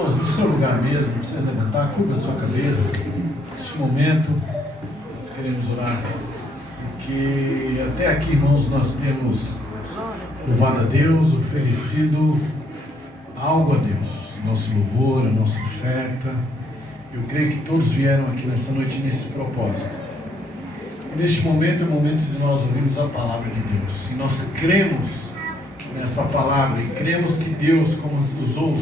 Irmãos, no seu lugar mesmo, não precisa levantar, curva a sua cabeça. Neste momento, nós queremos orar, porque até aqui, irmãos, nós temos louvado a Deus, oferecido algo a Deus, nosso louvor, a nossa oferta. Eu creio que todos vieram aqui nessa noite nesse propósito. Neste momento é o momento de nós ouvirmos a palavra de Deus, e nós cremos nessa palavra, e cremos que Deus, como usou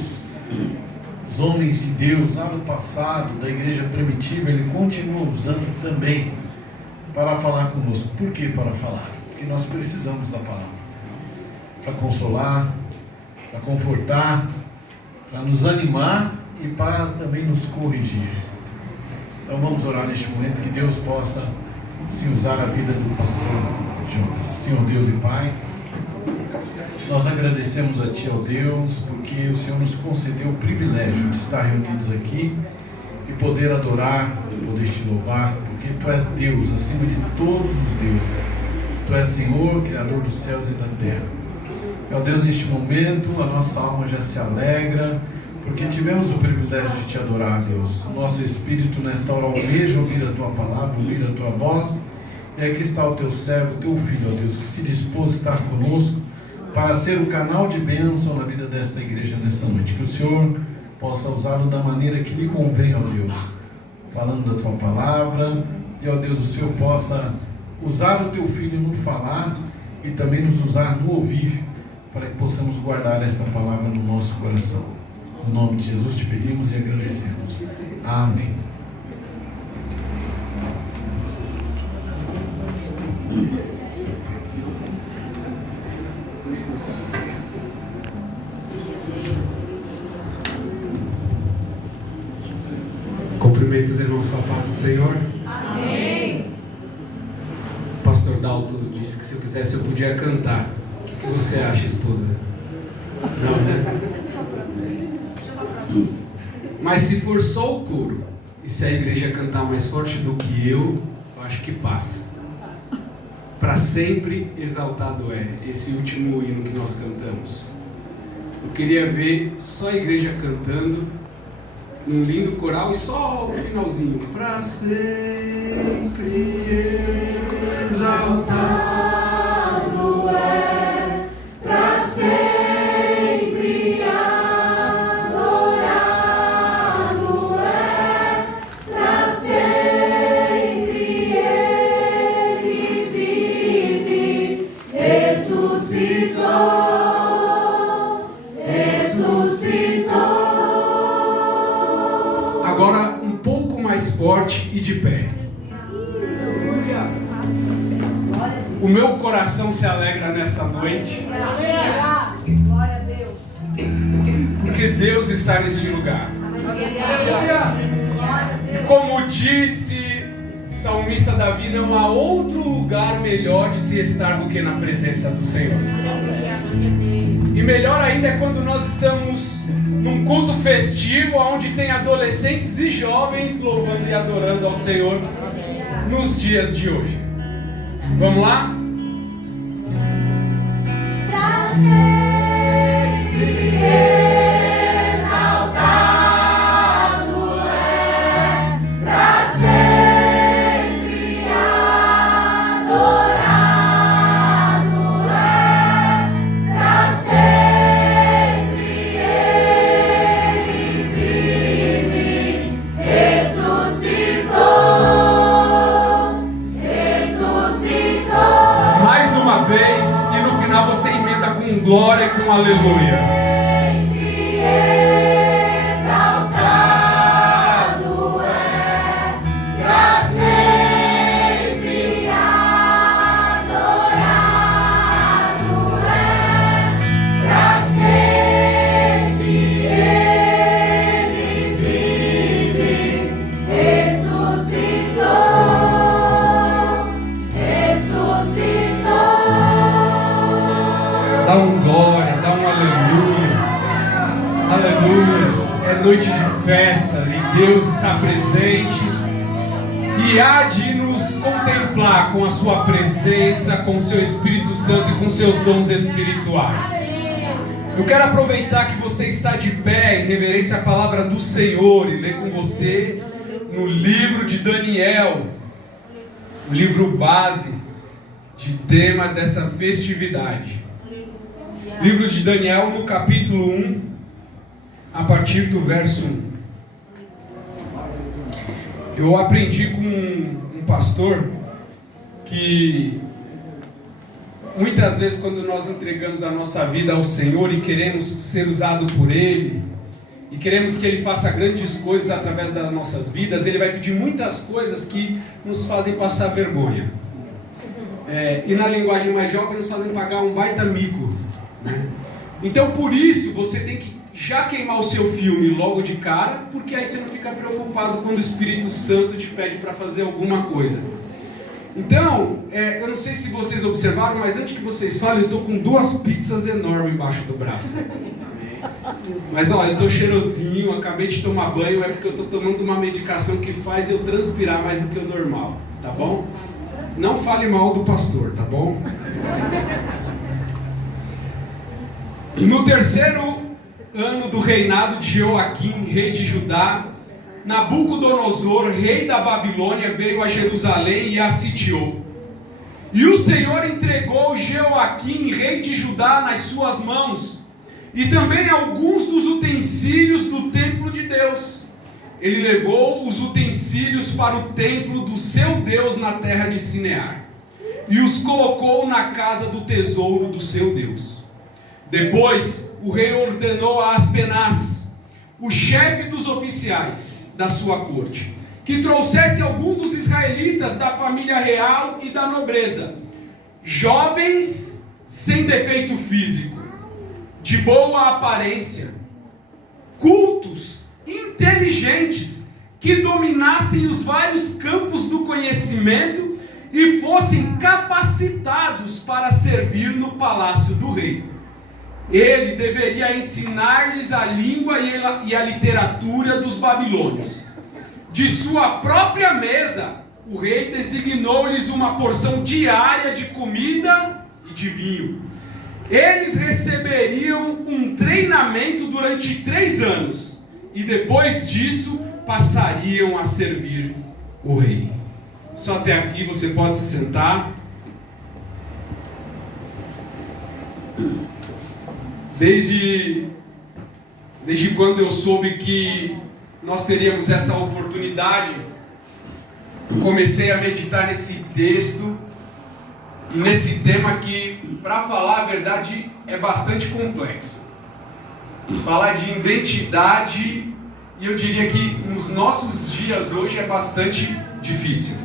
os homens de Deus lá no passado, da igreja primitiva, Ele continua usando também para falar conosco. Por que para falar? Porque nós precisamos da palavra para consolar, para confortar, para nos animar e para também nos corrigir. Então vamos orar neste momento, que Deus possa sim usar a vida do pastor Jonas. Senhor Deus e Pai, nós agradecemos a Ti, ó Deus, porque o Senhor nos concedeu o privilégio de estar reunidos aqui e poder adorar, poder Te louvar, porque Tu és Deus acima de todos os deuses. Tu és Senhor, Criador dos céus e da terra. Ó Deus, neste momento a nossa alma já se alegra, porque tivemos o privilégio de Te adorar, Deus. O nosso espírito nesta hora almeja ouvir a Tua palavra, ouvir a Tua voz. E aqui está o Teu servo, o Teu filho, ó Deus, que se dispôs a estar conosco para ser o canal de bênção na vida desta igreja nessa noite. Que o Senhor possa usá-lo da maneira que lhe convém, ó Deus, falando da Tua palavra. E, ó Deus, o Senhor possa usar o Teu filho no falar e também nos usar no ouvir, para que possamos guardar esta palavra no nosso coração. No nome de Jesus te pedimos e agradecemos. Amém. Cumprimento os irmãos com a paz do Senhor. Amém. O pastor Dalto disse que se eu quisesse eu podia cantar. O que você acha, esposa? Não, né? Mas se for só o coro, e se a igreja cantar mais forte do que eu acho que passa. Para sempre exaltado é esse último hino que nós cantamos. Eu queria ver só a igreja cantando num lindo coral e só o finalzinho. Para sempre exaltado é, para sempre adorado é, para sempre Ele vive, ressuscitou. Agora um pouco mais forte e de pé. O meu coração se alegra nessa noite. Glória a Deus. Porque Deus está neste lugar. Glória a E Deus. como disse o salmista Davi, não há outro lugar melhor de se estar do que na presença do Senhor. E melhor ainda é quando nós estamos num culto festivo, onde tem adolescentes e jovens louvando e adorando ao Senhor nos dias de hoje. Vamos lá? Pra sempre exaltado é, pra sempre adorado é, pra sempre Ele vive, ressuscitou. Mais uma vez, e no final você emenda com glória e com aleluia. Sempre exaltado é, pra sempre adorado é, pra sempre Ele vive, ressuscitou. Dá um glória, dá um aleluia. Aleluias. É noite de festa e Deus está presente e há de nos contemplar com a sua presença, com o seu Espírito Santo e com seus dons espirituais. Eu quero aproveitar que você está de pé em reverência à palavra do Senhor e ler com você no livro de Daniel, o livro base de tema dessa festividade. Livro de Daniel, no capítulo 1, a partir do verso 1. Eu aprendi com um pastor que muitas vezes quando nós entregamos a nossa vida ao Senhor e queremos ser usado por Ele, e queremos que Ele faça grandes coisas através das nossas vidas, Ele vai pedir muitas coisas que nos fazem passar vergonha. E na linguagem mais jovem nos fazem pagar um baita mico, né? Então por isso você tem que já queimar o seu filme logo de cara, porque aí você não fica preocupado quando o Espírito Santo te pede para fazer alguma coisa. Então, eu não sei se vocês observaram, mas antes que vocês falem, eu estou com 2 pizzas enormes embaixo do braço. Mas ó, eu estou cheirosinho, acabei de tomar banho, é porque eu estou tomando uma medicação que faz eu transpirar mais do que o normal, tá bom? Não fale mal do pastor, tá bom? No 3º ano do reinado de Joaquim, rei de Judá, Nabucodonosor, rei da Babilônia, veio a Jerusalém e a sitiou. E o Senhor entregou Joaquim, rei de Judá, nas suas mãos, e também alguns dos utensílios do templo de Deus. Ele levou os utensílios para o templo do seu Deus na terra de Sinear, e os colocou na casa do tesouro do seu Deus. Depois, o rei ordenou a Aspenaz, o chefe dos oficiais da sua corte, que trouxesse algum dos israelitas da família real e da nobreza, jovens sem defeito físico, de boa aparência, cultos, inteligentes, que dominassem os vários campos do conhecimento e fossem capacitados para servir no palácio do rei. Ele deveria ensinar-lhes a língua e a literatura dos babilônios. De sua própria mesa, o rei designou-lhes uma porção diária de comida e de vinho. Eles receberiam um treinamento durante 3 anos, e depois disso passariam a servir o rei. Só até aqui, você pode se sentar. Desde quando eu soube que nós teríamos essa oportunidade, comecei a meditar nesse texto e nesse tema que, para falar a verdade, é bastante complexo. Falar de identidade, e eu diria que nos nossos dias hoje é bastante difícil.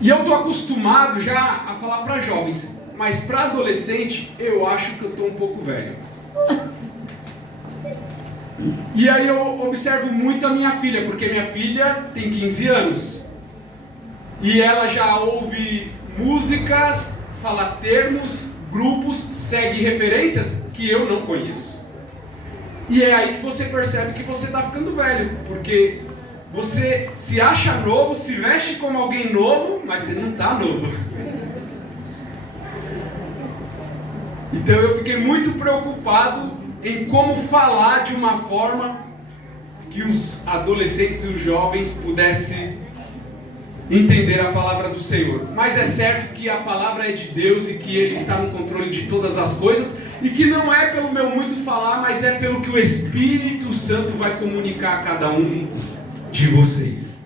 E eu estou acostumado já a falar para jovens, mas para adolescente eu acho que eu estou um pouco velho. E aí eu observo muito a minha filha, porque minha filha tem 15 anos. E ela já ouve músicas, fala termos, grupos, segue referências que eu não conheço. E é aí que você percebe que você está ficando velho, porque você se acha novo, se veste como alguém novo, mas você não está novo. Então eu fiquei muito preocupado em como falar de uma forma que os adolescentes e os jovens pudessem entender a palavra do Senhor. Mas é certo que a palavra é de Deus e que Ele está no controle de todas as coisas, e que não é pelo meu muito falar, mas é pelo que o Espírito Santo vai comunicar a cada um de vocês.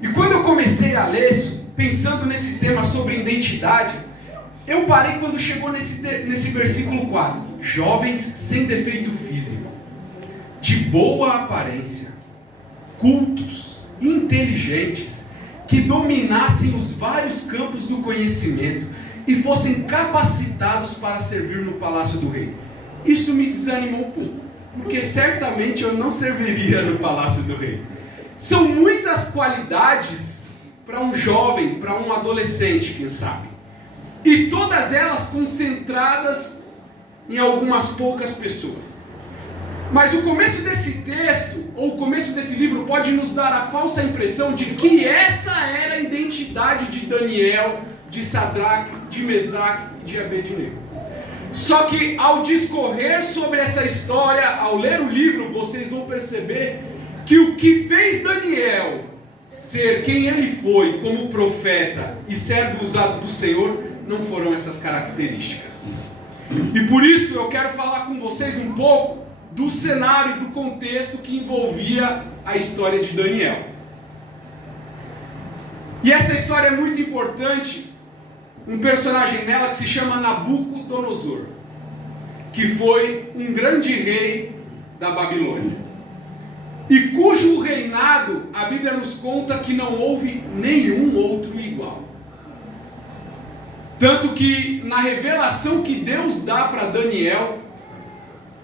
E quando eu comecei a ler isso, pensando nesse tema sobre identidade, eu parei quando chegou nesse versículo 4. Jovens sem defeito físico, de boa aparência, cultos, inteligentes, que dominassem os vários campos do conhecimento e fossem capacitados para servir no palácio do rei. Isso me desanimou um pouco, porque certamente eu não serviria no palácio do rei. São muitas qualidades para um jovem, para um adolescente, quem sabe. E todas elas concentradas em algumas poucas pessoas. Mas o começo desse texto, ou o começo desse livro, pode nos dar a falsa impressão de que essa era a identidade de Daniel, de Sadraque, de Mesaque e de Abednego. Só que ao discorrer sobre essa história, ao ler o livro, vocês vão perceber que o que fez Daniel ser quem ele foi como profeta e servo usado do Senhor não foram essas características. E por isso eu quero falar com vocês um pouco do cenário e do contexto que envolvia a história de Daniel. E essa história é muito importante. Um personagem nela que se chama Nabucodonosor, que foi um grande rei da Babilônia, e cujo reinado a Bíblia nos conta que não houve nenhum outro igual. Tanto que na revelação que Deus dá para Daniel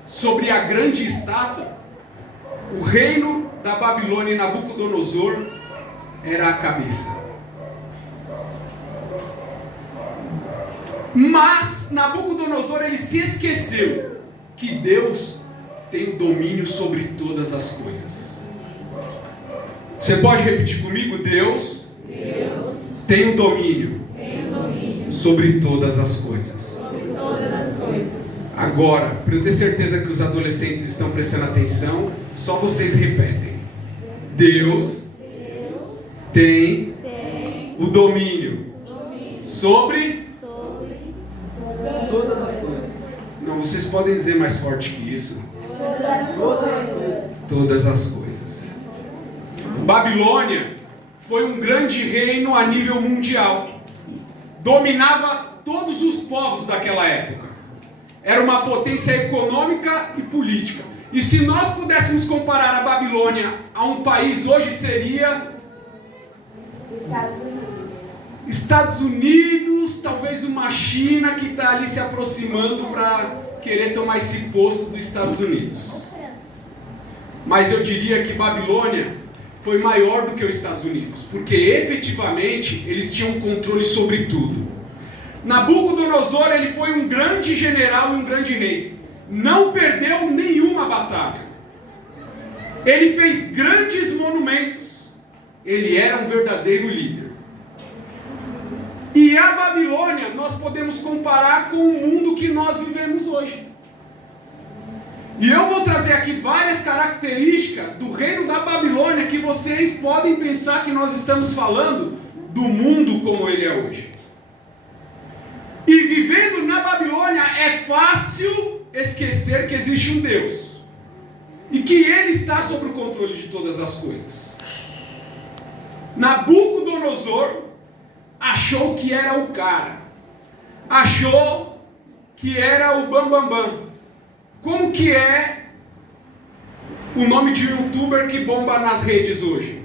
sobre a grande estátua, o reino da Babilônia e Nabucodonosor era a cabeça. Mas Nabucodonosor, ele se esqueceu que Deus tem o domínio sobre todas as coisas. Você pode repetir comigo? Deus tem o domínio sobre todas as coisas. Agora, para eu ter certeza que os adolescentes estão prestando atenção, só vocês repetem. Deus tem o domínio sobre todas as coisas. Não, vocês podem dizer mais forte que isso. Todas as coisas. Babilônia foi um grande reino a nível mundial. Dominava todos os povos daquela época. Era uma potência econômica e política. E se nós pudéssemos comparar a Babilônia a um país hoje, seria Estados Unidos, talvez uma China que está ali se aproximando para querer tomar esse posto dos Estados Unidos. Mas eu diria que Babilônia foi maior do que os Estados Unidos, porque efetivamente eles tinham controle sobre tudo. Nabucodonosor, ele foi um grande general e um grande rei. Não perdeu nenhuma batalha. Ele fez grandes monumentos. Ele era um verdadeiro líder. E a Babilônia nós podemos comparar com o mundo que nós vivemos hoje. E eu vou trazer aqui várias características do reino da Babilônia que vocês podem pensar que nós estamos falando do mundo como ele é hoje. E vivendo na Babilônia é fácil esquecer que existe um Deus e que Ele está sob o controle de todas as coisas. Nabucodonosor achou que era o cara, achou que era o bambambam. Como que é o nome de um youtuber que bomba nas redes hoje?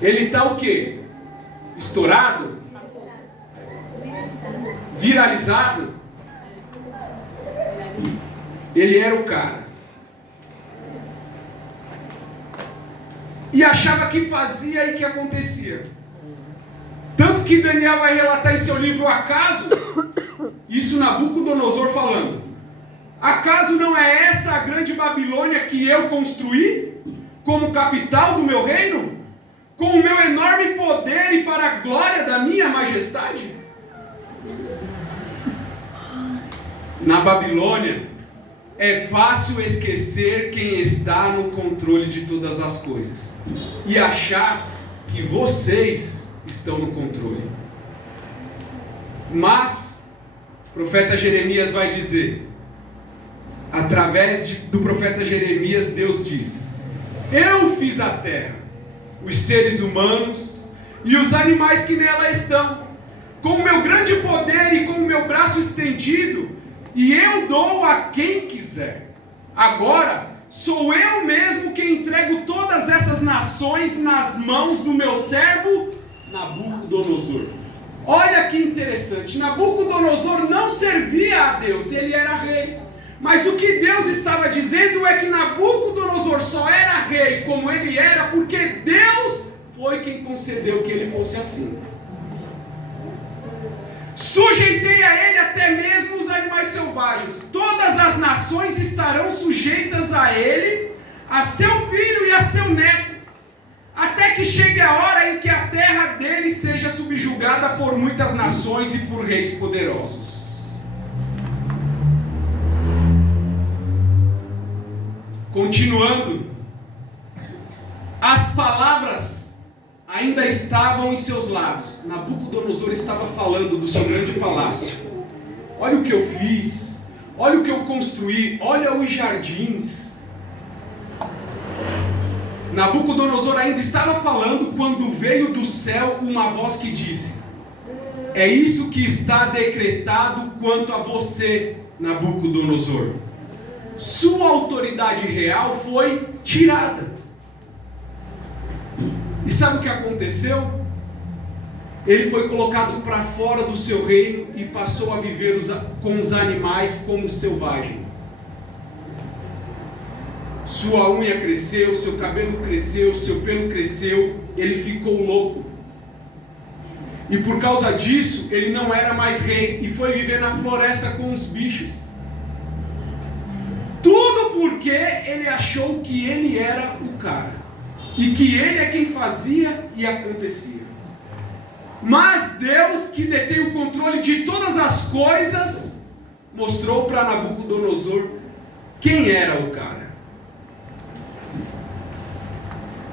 Ele está o quê? Estourado? Viralizado? Ele era o cara. E achava que fazia e que acontecia. Tanto que Daniel vai relatar em seu livro Acaso, isso Nabucodonosor falando: acaso não é esta a grande Babilônia que eu construí como capital do meu reino, com o meu enorme poder e para a glória da minha majestade? Na Babilônia é fácil esquecer quem está no controle de todas as coisas e achar que vocês estão no controle. Mas o profeta Jeremias vai dizer, através do profeta Jeremias, Deus diz: eu fiz a terra, os seres humanos e os animais que nela estão, com o meu grande poder e com o meu braço estendido, e eu dou a quem quiser. Agora sou eu mesmo que entrego todas essas nações nas mãos do meu servo Nabucodonosor. Olha que interessante, Nabucodonosor não servia a Deus, ele era rei. Mas o que Deus estava dizendo é que Nabucodonosor só era rei como ele era porque Deus foi quem concedeu que ele fosse assim. Sujeitei a ele até mesmo os animais selvagens. Todas as nações estarão sujeitas a ele, a seu filho e a seu neto, até que chegue a hora em que a terra dele seja subjugada por muitas nações e por reis poderosos. Continuando, as palavras ainda estavam em seus lábios. Nabucodonosor estava falando do seu grande palácio. Olha o que eu fiz, olha o que eu construí, olha os jardins. Nabucodonosor ainda estava falando quando veio do céu uma voz que disse: é isso que está decretado quanto a você, Nabucodonosor. Sua autoridade real foi tirada. E sabe o que aconteceu? Ele foi colocado para fora do seu reino e passou a viver com os animais como selvagem. Sua unha cresceu, seu cabelo cresceu, seu pelo cresceu, ele ficou louco. E por causa disso, ele não era mais rei e foi viver na floresta com os bichos. Tudo porque ele achou que ele era o cara. E que ele é quem fazia e acontecia. Mas Deus, que detém o controle de todas as coisas, mostrou para Nabucodonosor quem era o cara.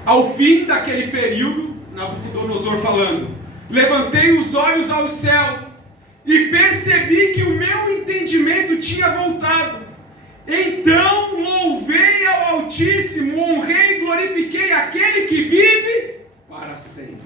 Ao fim daquele período, Nabucodonosor falando: levantei os olhos ao céu e percebi que o meu entendimento tinha voltado. Então louvei ao Altíssimo, honrei e glorifiquei aquele que vive para sempre.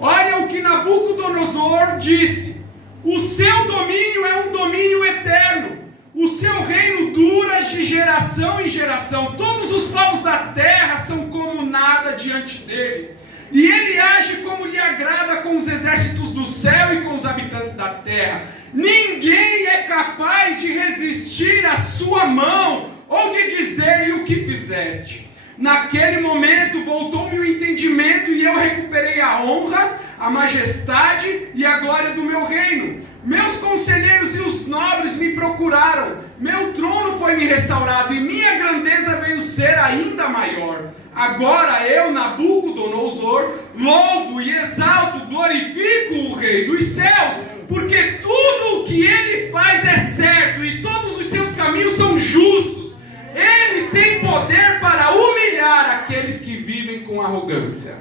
Olha o que Nabucodonosor disse: o seu domínio é um domínio eterno, o seu reino dura de geração em geração, todos os povos da terra são como nada diante dele, e ele age como lhe agrada com os exércitos do céu e com os habitantes da terra. Ninguém é capaz de resistir à sua mão ou de dizer-lhe o que fizeste. Naquele momento voltou-me o entendimento e eu recuperei a honra, a majestade e a glória do meu reino. Meus conselheiros e os nobres me procuraram, meu trono foi me restaurado e minha grandeza veio ser ainda maior. Agora eu, Nabucodonosor, louvo e exalto, glorifico o Rei dos céus, porque tudo o que ele faz é certo e todos os seus caminhos são justos. Ele tem poder para humilhar aqueles que vivem com arrogância.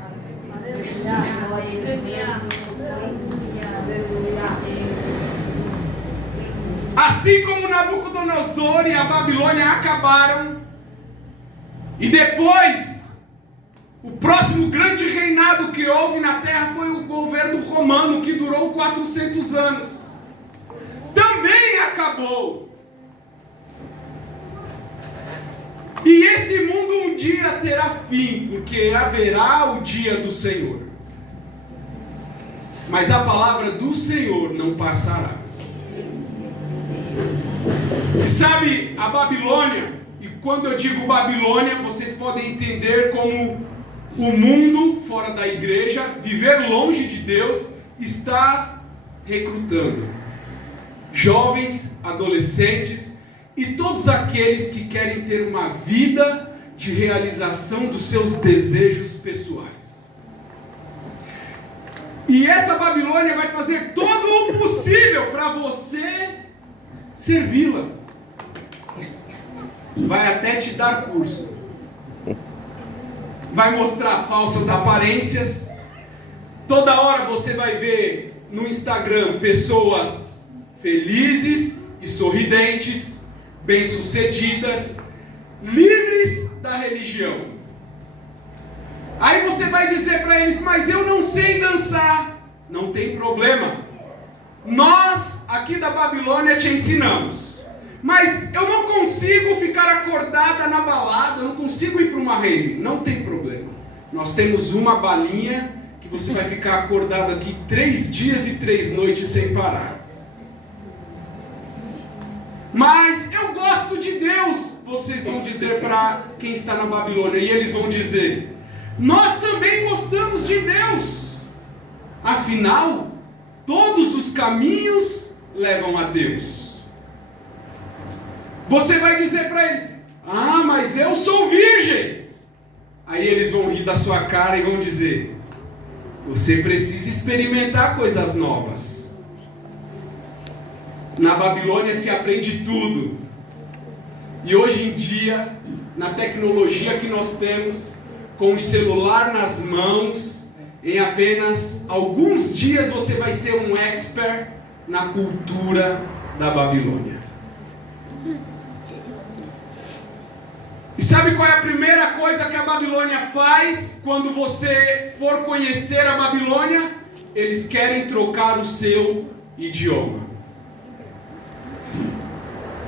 Assim como Nabucodonosor e a Babilônia acabaram, e depois, o próximo grande reinado que houve na terra foi o governo romano, que durou 400 anos. Também acabou. E esse mundo um dia terá fim, porque haverá o dia do Senhor. Mas a palavra do Senhor não passará. E sabe, a Babilônia, e quando eu digo Babilônia, vocês podem entender como o mundo fora da igreja, viver longe de Deus, está recrutando jovens, adolescentes e todos aqueles que querem ter uma vida de realização dos seus desejos pessoais. E essa Babilônia vai fazer todo o possível para você servi-la. Vai até te dar curso. Vai mostrar falsas aparências. Toda hora você vai ver no Instagram pessoas felizes e sorridentes, bem-sucedidas, livres da religião. Aí você vai dizer para eles: mas eu não sei dançar. Não tem problema. Nós aqui da Babilônia te ensinamos. Mas eu não consigo ficar acordada na balada, eu não consigo ir para uma rave. Não tem problema. Nós temos uma balinha que você vai ficar acordado aqui 3 dias e 3 noites sem parar. Mas eu gosto de Deus, vocês vão dizer para quem está na Babilônia. E eles vão dizer: nós também gostamos de Deus. Afinal, todos os caminhos levam a Deus. Você vai dizer para ele: ah, mas eu sou virgem. Aí eles vão rir da sua cara e vão dizer: você precisa experimentar coisas novas. Na Babilônia se aprende tudo. E hoje em dia, na tecnologia que nós temos, com o celular nas mãos, em apenas alguns dias você vai ser um expert na cultura da Babilônia. E sabe qual é a primeira coisa que a Babilônia faz quando você for conhecer a Babilônia? Eles querem trocar o seu idioma.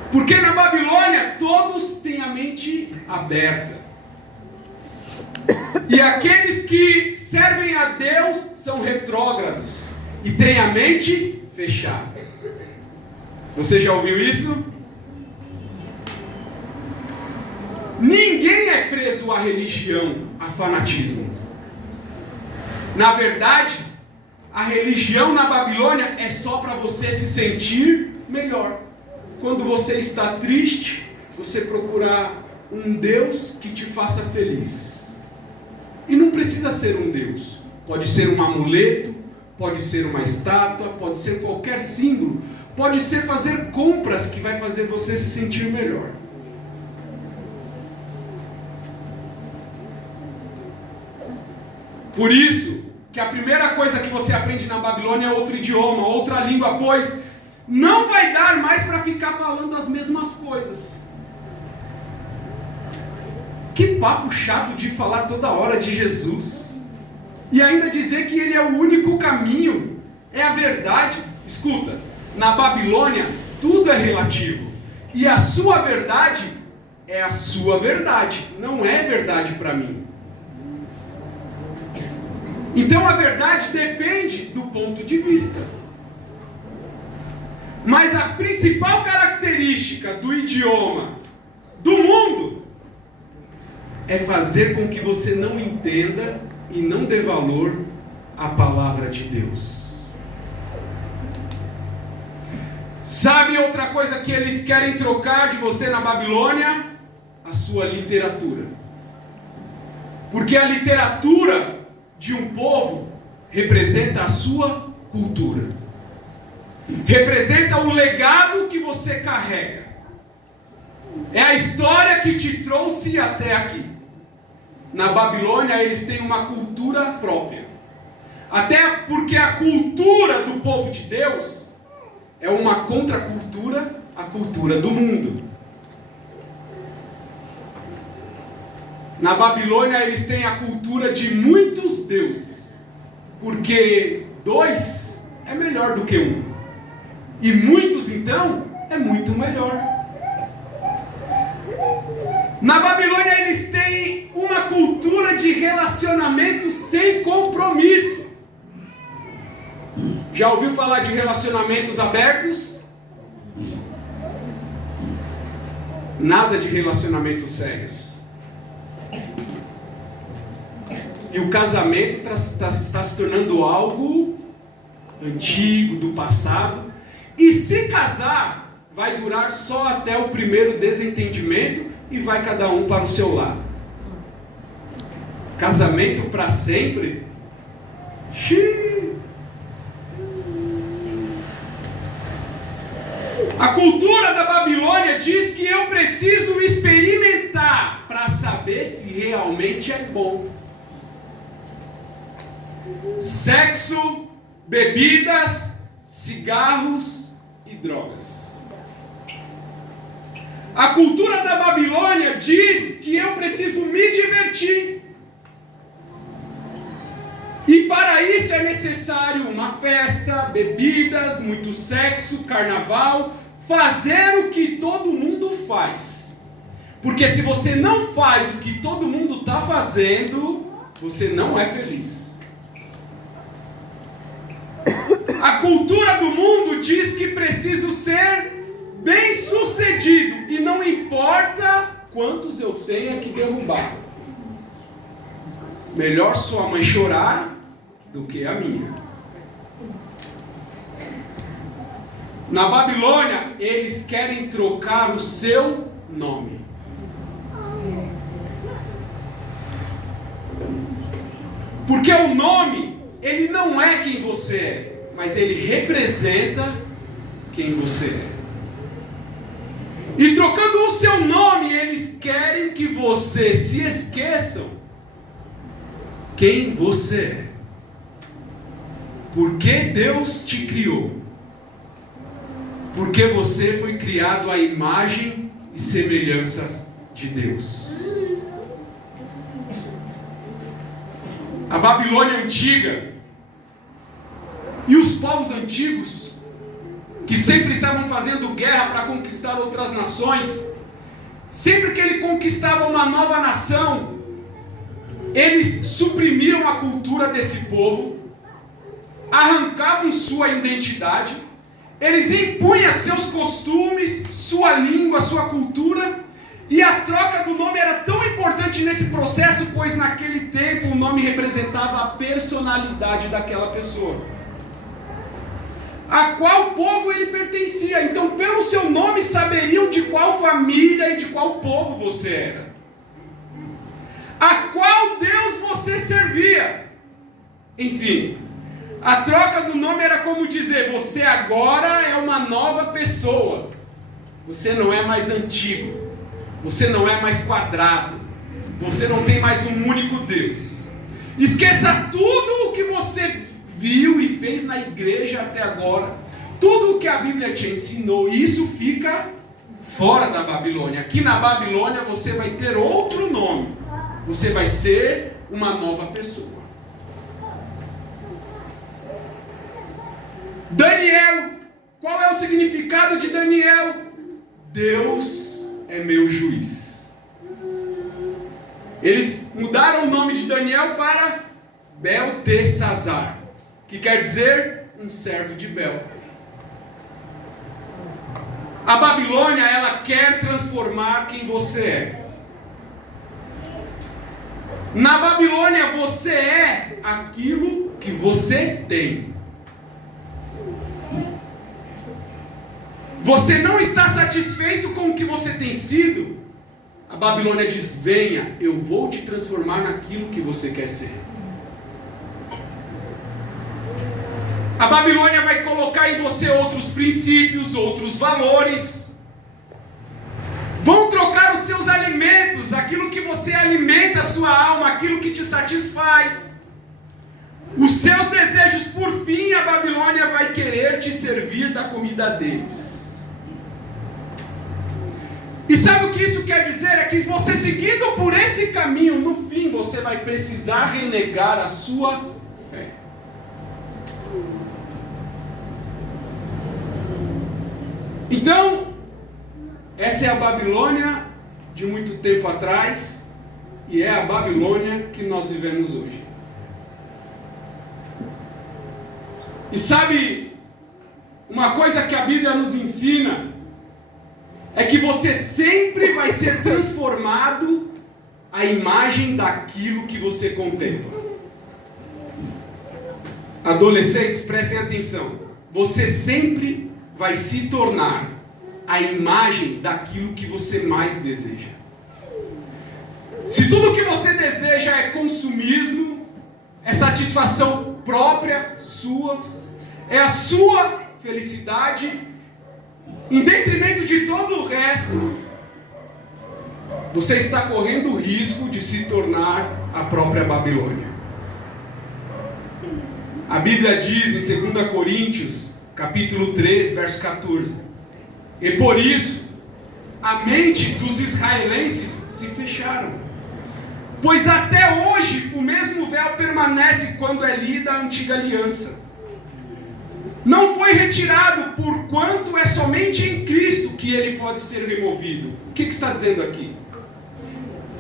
Porque na Babilônia todos têm a mente aberta. E aqueles que servem a Deus são retrógrados e têm a mente fechada. Você já ouviu isso? Ninguém é preso à religião, a fanatismo. Na verdade, a religião na Babilônia é só para você se sentir melhor. Quando você está triste, você procurar um Deus que te faça feliz. E não precisa ser um Deus. Pode ser um amuleto, pode ser uma estátua, pode ser qualquer símbolo. Pode ser fazer compras que vai fazer você se sentir melhor. Por isso, que a primeira coisa que você aprende na Babilônia é outro idioma, outra língua, pois não vai dar mais para ficar falando as mesmas coisas. Que papo chato de falar toda hora de Jesus. E ainda dizer que ele é o único caminho, é a verdade. Escuta, na Babilônia tudo é relativo. E a sua verdade é a sua verdade, não é verdade para mim. Então a verdade depende do ponto de vista. Mas a principal característica do idioma do mundo é fazer com que você não entenda e não dê valor à palavra de Deus. Sabe outra coisa que eles querem trocar de você na Babilônia? A sua literatura. Porque a literatura de um povo representa a sua cultura. Representa o legado que você carrega. É a história que te trouxe até aqui. Na Babilônia eles têm uma cultura própria. Até porque a cultura do povo de Deus é uma contracultura à cultura do mundo. Na Babilônia eles têm a cultura de muitos deuses, porque 2 é melhor do que 1, e muitos então é muito melhor. Na Babilônia eles têm uma cultura de relacionamento sem compromisso. Já ouviu falar de relacionamentos abertos? Nada de relacionamentos sérios. E o casamento está se tornando algo antigo, do passado. E se casar, vai durar só até o primeiro desentendimento e vai cada um para o seu lado. Casamento para sempre? Xiii. A cultura da Babilônia diz que eu preciso experimentar para saber se realmente é bom. Sexo, bebidas, cigarros e drogas. A cultura da Babilônia diz que eu preciso me divertir. E para isso é necessário uma festa, bebidas, muito sexo, carnaval, fazer o que todo mundo faz. Porque se você não faz o que todo mundo está fazendo, você não é feliz. A cultura do mundo diz que preciso ser bem-sucedido e não importa quantos eu tenha que derrubar. Melhor sua mãe chorar do que a minha. Na Babilônia, eles querem trocar o seu nome. Porque o nome, ele não é quem você é, mas ele representa quem você é. E trocando o seu nome querem que você se esqueçam quem você é. Por que Deus te criou? Porque você foi criado à imagem e semelhança de Deus. A Babilônia antiga e os povos antigos, que sempre estavam fazendo guerra para conquistar outras nações, sempre que ele conquistava uma nova nação, eles suprimiam a cultura desse povo, arrancavam sua identidade, eles impunham seus costumes, sua língua, sua cultura, e a troca do nome era tão importante nesse processo, pois naquele tempo o nome representava a personalidade daquela pessoa, a qual povo ele pertencia. Então, pelo seu nome, saberiam de qual família e de qual povo você era, a qual Deus você servia. Enfim, a troca do nome era como dizer: você agora é uma nova pessoa, você não é mais antigo, você não é mais quadrado, você não tem mais um único Deus. Esqueça tudo o que você viu e fez na igreja até agora, tudo o que a Bíblia te ensinou, e isso fica fora da Babilônia. Aqui na Babilônia você vai ter outro nome, você vai ser uma nova pessoa. Daniel, qual é o significado de Daniel? Deus é meu juiz. Eles mudaram o nome de Daniel para Beltesazar, que quer dizer um servo de Bel. A Babilônia, ela quer transformar quem você é. Na Babilônia você é aquilo que você tem. Você não está satisfeito com o que você tem sido? A Babilônia diz: venha, eu vou te transformar naquilo que você quer ser. A Babilônia vai colocar em você outros princípios, outros valores. Vão trocar os seus alimentos, aquilo que você alimenta a sua alma, aquilo que te satisfaz. Os seus desejos, por fim, a Babilônia vai querer te servir da comida deles. E sabe o que isso quer dizer? É que você, seguindo por esse caminho, no fim você vai precisar renegar a sua fé. Então, essa é a Babilônia de muito tempo atrás, e é a Babilônia que nós vivemos hoje. E sabe, uma coisa que a Bíblia nos ensina é que você sempre vai ser transformado à imagem daquilo que você contempla. Adolescentes, prestem atenção. Você sempre vai se tornar a imagem daquilo que você mais deseja. Se tudo que você deseja é consumismo, é satisfação própria sua, é a sua felicidade, em detrimento de todo o resto, você está correndo o risco de se tornar a própria Babilônia. A Bíblia diz em 2 Coríntios, capítulo 3, verso 14: e por isso a mente dos israelenses se fecharam, pois até hoje o mesmo véu permanece quando é lida a antiga aliança. Não foi retirado, porquanto é somente em Cristo que ele pode ser removido. O que está dizendo aqui?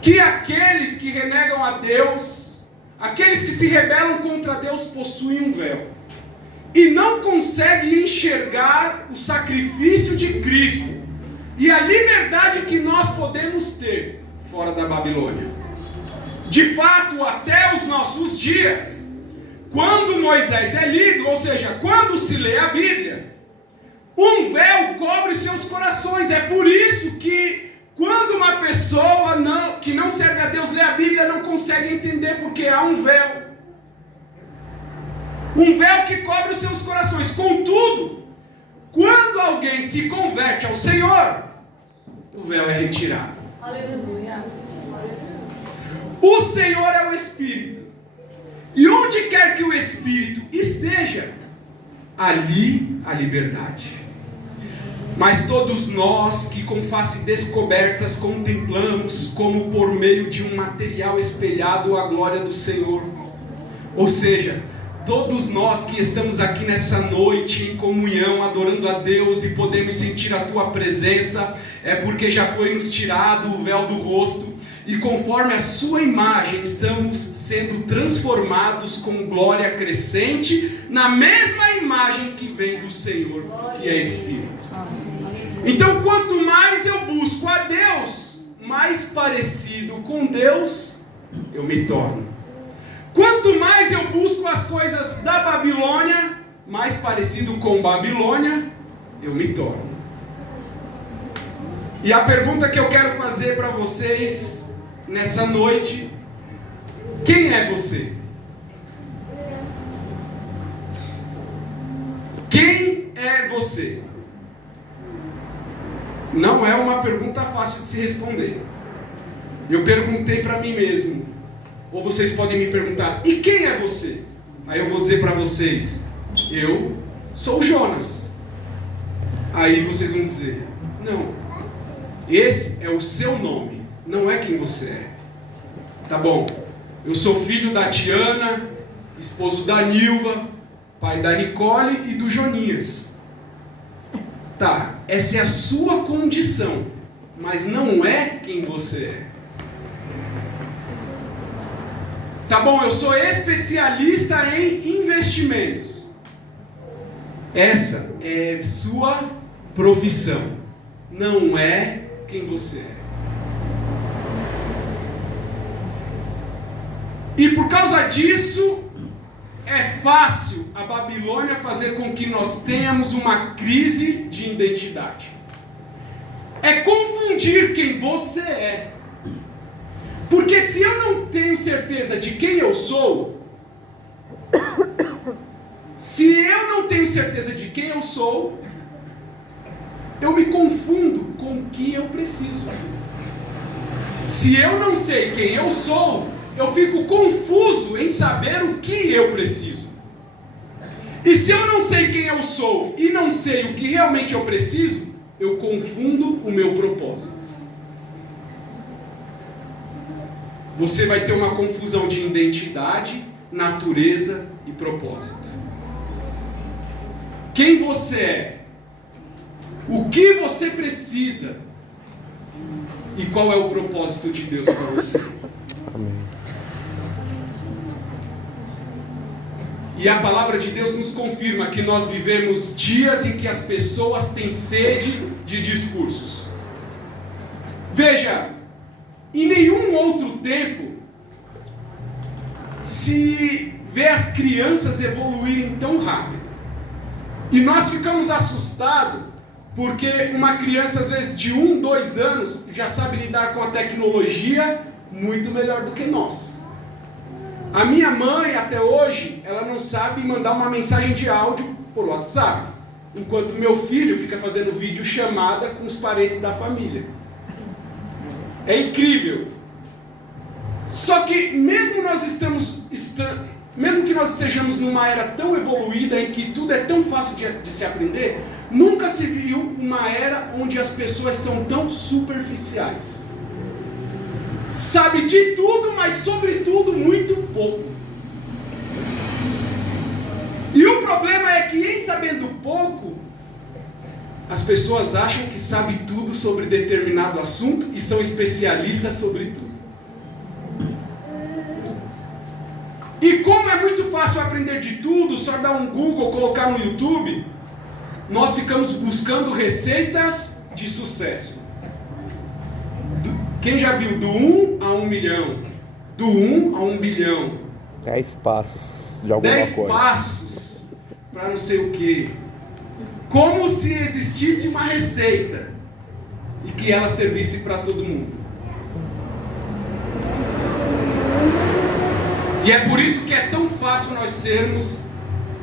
Que aqueles que renegam a Deus, aqueles que se rebelam contra Deus, possuem um véu e não conseguem enxergar o sacrifício de Cristo e a liberdade que nós podemos ter fora da Babilônia. De fato, até os nossos dias, quando Moisés é lido, ou seja, quando se lê a Bíblia, um véu cobre seus corações. É por isso que quando uma pessoa que não serve a Deus lê a Bíblia, não consegue entender, porque há um véu. Um véu que cobre os seus corações. Contudo, quando alguém se converte ao Senhor, o véu é retirado. Aleluia. O Senhor é o Espírito. E onde quer que o Espírito esteja, ali a liberdade. Mas todos nós que com face descobertas contemplamos como por meio de um material espelhado a glória do Senhor. Ou seja, todos nós que estamos aqui nessa noite em comunhão, adorando a Deus e podemos sentir a Tua presença, é porque já foi nos tirado o véu do rosto e conforme a Sua imagem estamos sendo transformados com glória crescente na mesma imagem que vem do Senhor, que é Espírito. Então, quanto mais eu busco a Deus, mais parecido com Deus eu me torno. Quanto mais eu busco as coisas da Babilônia, mais parecido com Babilônia eu me torno. E a pergunta que eu quero fazer para vocês nessa noite: quem é você? Quem é você? Não é uma pergunta fácil de se responder. Eu perguntei para mim mesmo. Ou vocês podem me perguntar: e quem é você? Aí eu vou dizer para vocês: eu sou o Jonas. Aí vocês vão dizer: não, esse é o seu nome, não é quem você é. Tá bom, eu sou filho da Tiana, esposo da Nilva, pai da Nicole e do Jonias. Tá, essa é a sua condição, mas não é quem você é. Tá bom, eu sou especialista em investimentos. Essa é sua profissão, não é quem você é. E por causa disso, é fácil a Babilônia fazer com que nós tenhamos uma crise de identidade. É confundir quem você é. Porque se eu não tenho certeza de quem eu sou, eu me confundo com o que eu preciso. Se eu não sei quem eu sou, eu fico confuso em saber o que eu preciso. E se eu não sei quem eu sou e não sei o que realmente eu preciso, eu confundo o meu propósito. Você vai ter uma confusão de identidade, natureza e propósito. Quem você é? O que você precisa? E qual é o propósito de Deus para você? Amém. E a palavra de Deus nos confirma que nós vivemos dias em que as pessoas têm sede de discursos. Veja, em nenhum outro tempo se vê as crianças evoluírem tão rápido. E nós ficamos assustados porque uma criança às vezes de 1, 2 anos já sabe lidar com a tecnologia muito melhor do que nós. A minha mãe até hoje, ela não sabe mandar uma mensagem de áudio por WhatsApp, enquanto meu filho fica fazendo videochamada com os parentes da família. É incrível. Só que mesmo que nós estejamos numa era tão evoluída em que tudo é tão fácil de se aprender, nunca se viu uma era onde as pessoas são tão superficiais. Sabe de tudo, mas sobretudo muito pouco. E o problema é que em sabendo pouco, as pessoas acham que sabem tudo sobre determinado assunto e são especialistas sobre tudo. E como é muito fácil aprender de tudo, só dar um Google, colocar no YouTube, nós ficamos buscando receitas de sucesso. Quem já viu do 1 a 1 milhão, do 1 a 1 bilhão, 10 passos de alguma 10 coisa. passos para não sei o que, como se existisse uma receita e que ela servisse para todo mundo. E é por isso que é tão fácil nós sermos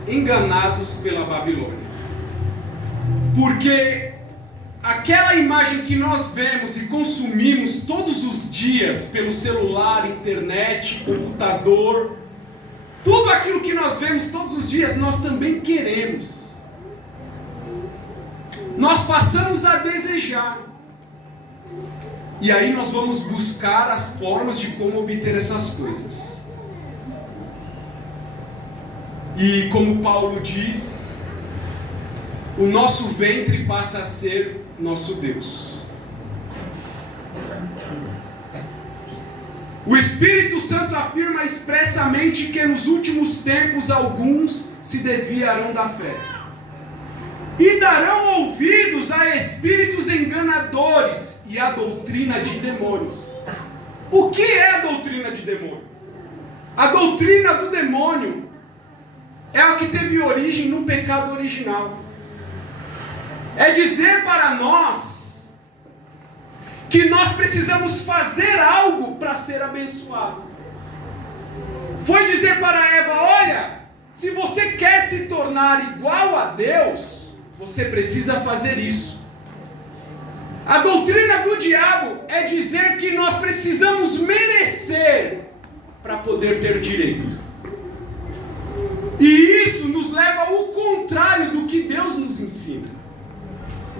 enganados pela Babilônia. Porque aquela imagem que nós vemos e consumimos todos os dias pelo celular, internet, computador, tudo aquilo que nós vemos todos os dias, nós também queremos. Nós passamos a desejar. E aí nós vamos buscar as formas de como obter essas coisas. E como Paulo diz, o nosso ventre passa a ser nosso Deus. O Espírito Santo afirma expressamente que nos últimos tempos alguns se desviarão da fé e darão ouvidos a espíritos enganadores e a doutrina de demônios. O que é a doutrina de demônio? A doutrina do demônio é a que teve origem no pecado original. É dizer para nós que nós precisamos fazer algo para ser abençoado. Foi dizer para Eva: olha, se você quer se tornar igual a Deus, você precisa fazer isso. A doutrina do diabo é dizer que nós precisamos merecer para poder ter direito. E isso nos leva ao contrário do que Deus nos ensina.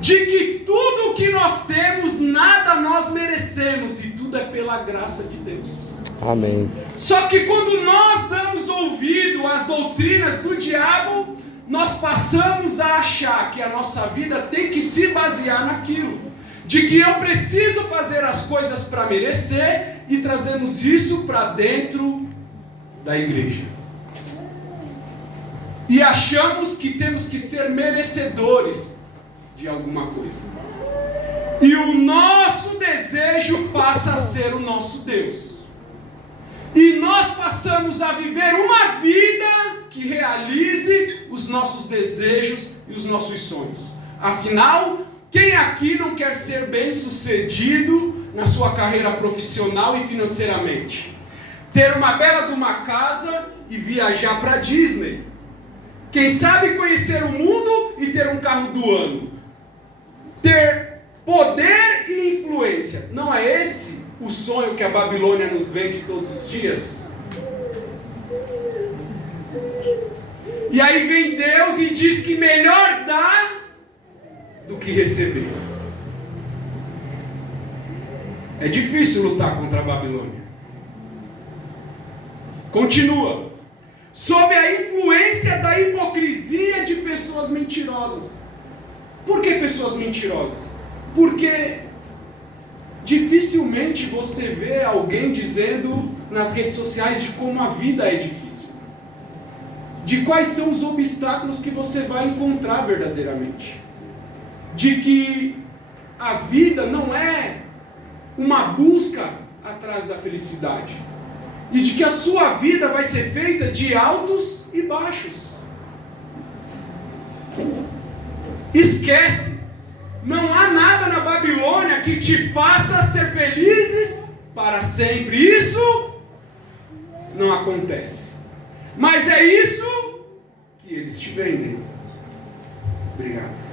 De que tudo o que nós temos, nada nós merecemos, e tudo é pela graça de Deus. Amém. Só que quando nós damos ouvido às doutrinas do diabo, nós passamos a achar que a nossa vida tem que se basear naquilo. De que eu preciso fazer as coisas para merecer, e trazemos isso para dentro da igreja. E achamos que temos que ser merecedores de alguma coisa. E o nosso desejo passa a ser o nosso Deus. E nós passamos a viver uma vida que realize os nossos desejos e os nossos sonhos. Afinal, quem aqui não quer ser bem-sucedido na sua carreira profissional e financeiramente? Ter uma bela de uma casa e viajar para Disney. Quem sabe conhecer o mundo e ter um carro do ano. Ter poder e influência. Não é esse o sonho que a Babilônia nos vende todos os dias? E aí vem Deus e diz que melhor dar do que receber. É difícil lutar contra a Babilônia. Continua. Sob a influência da hipocrisia de pessoas mentirosas. Por que pessoas mentirosas? Porque dificilmente você vê alguém dizendo nas redes sociais de como a vida é difícil. De quais são os obstáculos que você vai encontrar verdadeiramente. De que a vida não é uma busca atrás da felicidade. E de que a sua vida vai ser feita de altos e baixos. Esquece. Não há nada na Babilônia que te faça ser felizes para sempre. Isso não acontece. Mas é isso que eles te vendem. Obrigado.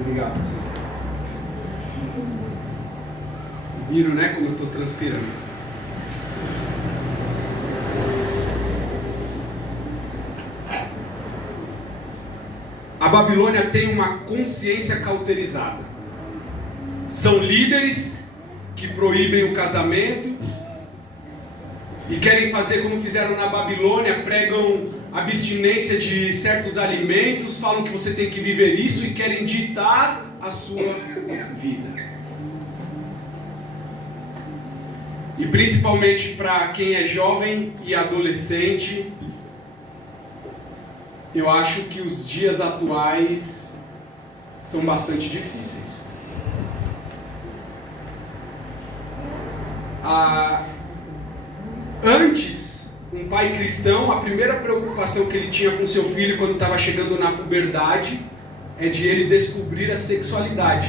Obrigado. Viram, né, como eu estou transpirando? A Babilônia tem uma consciência cauterizada. São líderes que proíbem o casamento e querem fazer como fizeram na Babilônia, pregam abstinência de certos alimentos, falam que você tem que viver isso e querem ditar a sua vida. E principalmente para quem é jovem e adolescente, eu acho que os dias atuais são bastante difíceis. Antes, um pai cristão, a primeira preocupação que ele tinha com seu filho quando estava chegando na puberdade é de ele descobrir a sexualidade,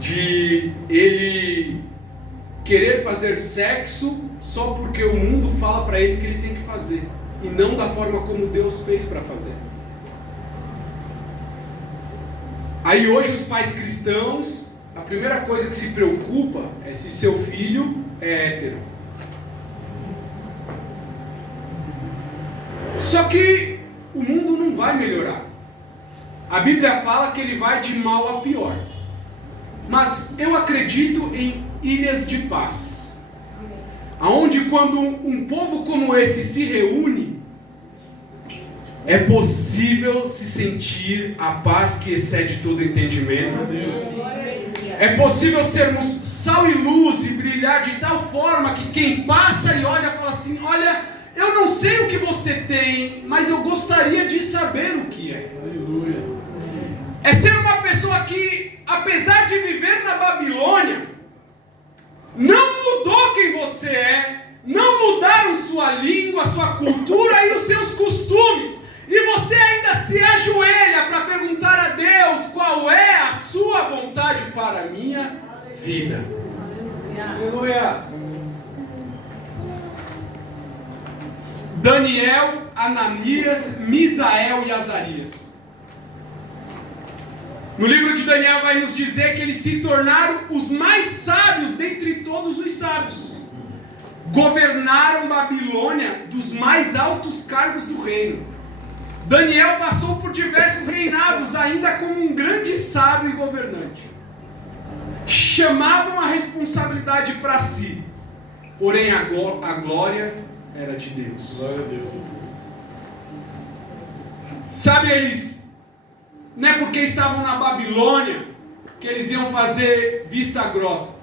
de ele querer fazer sexo só porque o mundo fala para ele que ele tem que fazer, e não da forma como Deus fez para fazer. Aí hoje os pais cristãos, a primeira coisa que se preocupa é se seu filho é hétero. Só que o mundo não vai melhorar. A Bíblia fala que ele vai de mal a pior. Mas eu acredito em ilhas de paz, aonde quando um povo como esse se reúne, é possível se sentir a paz que excede todo entendimento. É possível sermos sal e luz e brilhar de tal forma que quem passa e olha fala assim: olha, eu não sei o que você tem, mas eu gostaria de saber o que é. Aleluia. É ser uma pessoa que, apesar de viver na Babilônia, não mudou quem você é, não mudaram sua língua, sua cultura e os seus costumes. E você ainda se ajoelha para perguntar a Deus qual é a sua vontade para a minha vida. Aleluia. Daniel, Ananias, Misael e Azarias. No livro de Daniel vai nos dizer que eles se tornaram os mais sábios dentre todos os sábios. Governaram Babilônia dos mais altos cargos do reino. Daniel passou por diversos reinados, ainda como um grande sábio e governante. Chamavam a responsabilidade para si, porém a glória era de Deus. Glória a Deus. Sabe, eles, não é porque estavam na Babilônia que eles iam fazer vista grossa.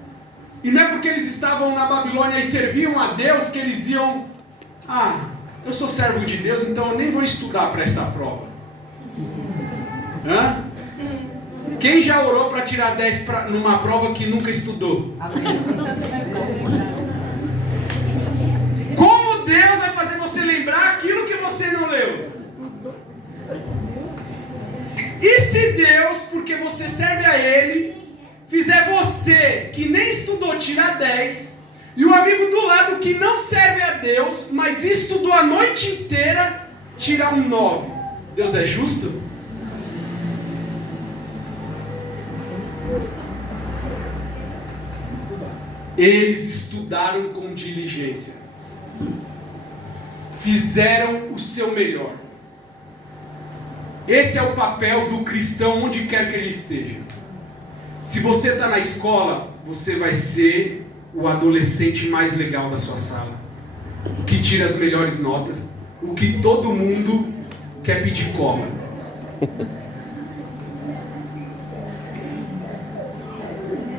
E não é porque eles estavam na Babilônia e serviam a Deus que eles iam: eu sou servo de Deus, então eu nem vou estudar para essa prova. Hã? Quem já orou para tirar 10 numa prova que nunca estudou? Como Deus vai fazer você lembrar aquilo que você não leu? E se Deus, porque você serve a Ele, fizer você, que nem estudou, tirar 10, e o amigo do lado que não serve a Deus, mas estudou a noite inteira, tirar um 9. Deus é justo? Eles estudaram com diligência. Fizeram o seu melhor. Esse é o papel do cristão onde quer que ele esteja. Se você está na escola, você vai ser o adolescente mais legal da sua sala, o que tira as melhores notas, o que todo mundo quer pedir cola.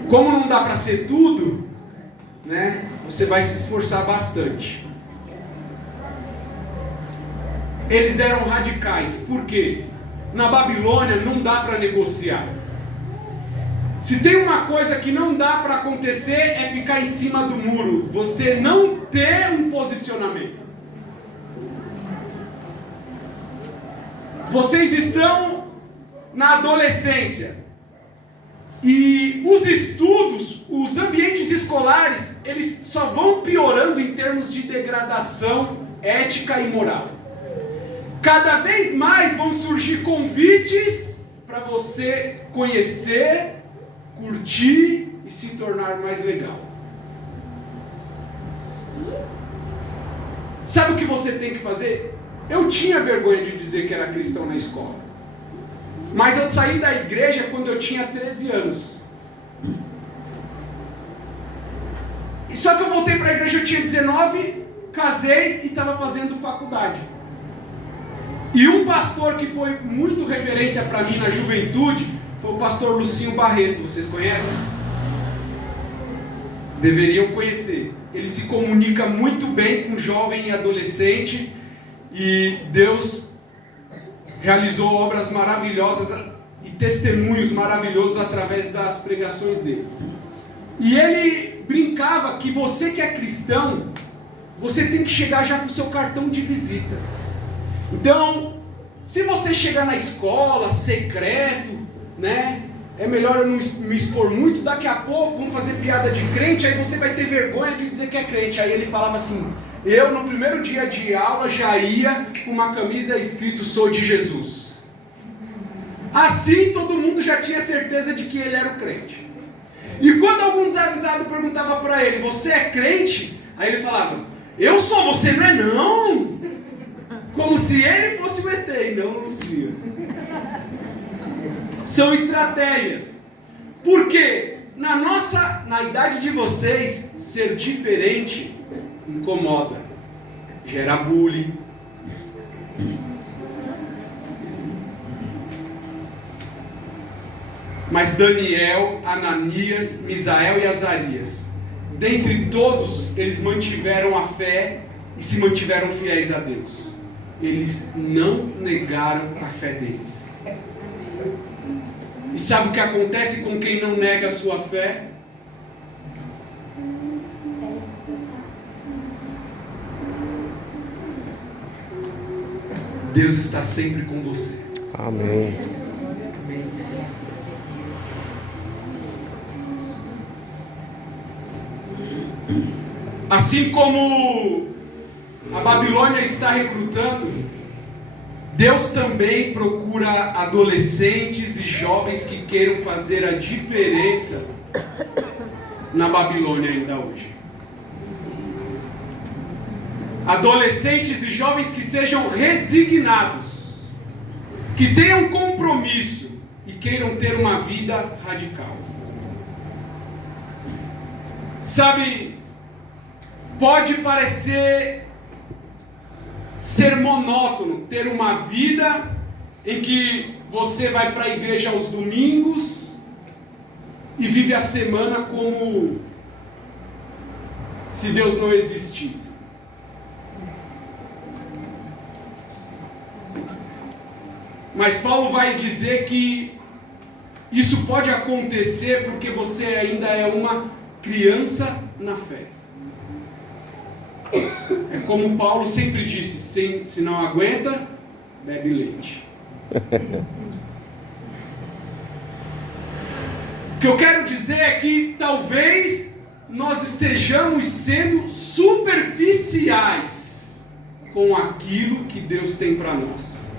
Como não dá para ser tudo, né? Você vai se esforçar bastante. Eles eram radicais. Por quê? Na Babilônia não dá para negociar. Se tem uma coisa que não dá para acontecer, é ficar em cima do muro. Você não ter um posicionamento. Vocês estão na adolescência. E os estudos, os ambientes escolares, eles só vão piorando em termos de degradação ética e moral. Cada vez mais vão surgir convites para você conhecer, curtir e se tornar mais legal. Sabe o que você tem que fazer? Eu tinha vergonha de dizer que era cristão na escola. Mas eu saí da igreja quando eu tinha 13 anos. Só que eu voltei para a igreja, eu tinha 19, casei e estava fazendo faculdade. E um pastor que foi muito referência para mim na juventude foi o pastor Lucinho Barreto. Vocês conhecem? Deveriam conhecer. Ele se comunica muito bem com jovem e adolescente. E Deus realizou obras maravilhosas e testemunhos maravilhosos através das pregações dele. E ele brincava que você que é cristão, você tem que chegar já com o seu cartão de visita. Então, se você chegar na escola secreto, né, é melhor eu não me expor muito, daqui a pouco vão fazer piada de crente, aí você vai ter vergonha de dizer que é crente. Aí ele falava assim, eu no primeiro dia de aula já ia com uma camisa escrito sou de Jesus. Assim todo mundo já tinha certeza de que ele era o crente. E quando algum desavisado perguntava para ele, você é crente? Aí ele falava, eu sou, você não é não. Como se ele fosse o ET e não o Lucia. São estratégias. Porque na idade de vocês, ser diferente incomoda, gera bullying. Mas Daniel, Ananias, Misael e Azarias, dentre todos, eles mantiveram a fé e se mantiveram fiéis a Deus. Eles não negaram a fé deles. E sabe o que acontece com quem não nega a sua fé? Deus está sempre com você. Amém. Assim como a Babilônia está recrutando, Deus também procura adolescentes e jovens que queiram fazer a diferença na Babilônia ainda hoje. Adolescentes e jovens que sejam resignados, que tenham compromisso e queiram ter uma vida radical. Sabe, pode parecer ser monótono ter uma vida em que você vai para a igreja aos domingos e vive a semana como se Deus não existisse. Mas Paulo vai dizer que isso pode acontecer porque você ainda é uma criança na fé. É como Paulo sempre disse, se não aguenta, bebe leite. O que eu quero dizer é que talvez nós estejamos sendo superficiais com aquilo que Deus tem para nós.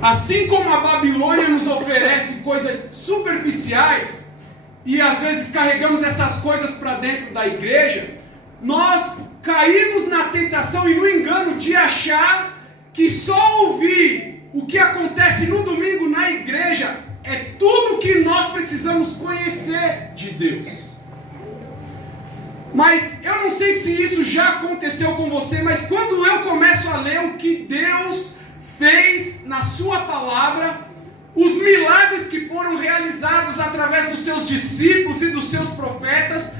Assim como a Babilônia nos oferece coisas superficiais, e às vezes carregamos essas coisas para dentro da igreja, nós caímos na tentação e no engano de achar que só ouvir o que acontece no domingo na igreja é tudo que nós precisamos conhecer de Deus. Mas eu não sei se isso já aconteceu com você, mas quando eu começo a ler o que Deus fez na sua palavra, os milagres que foram realizados através dos seus discípulos e dos seus profetas,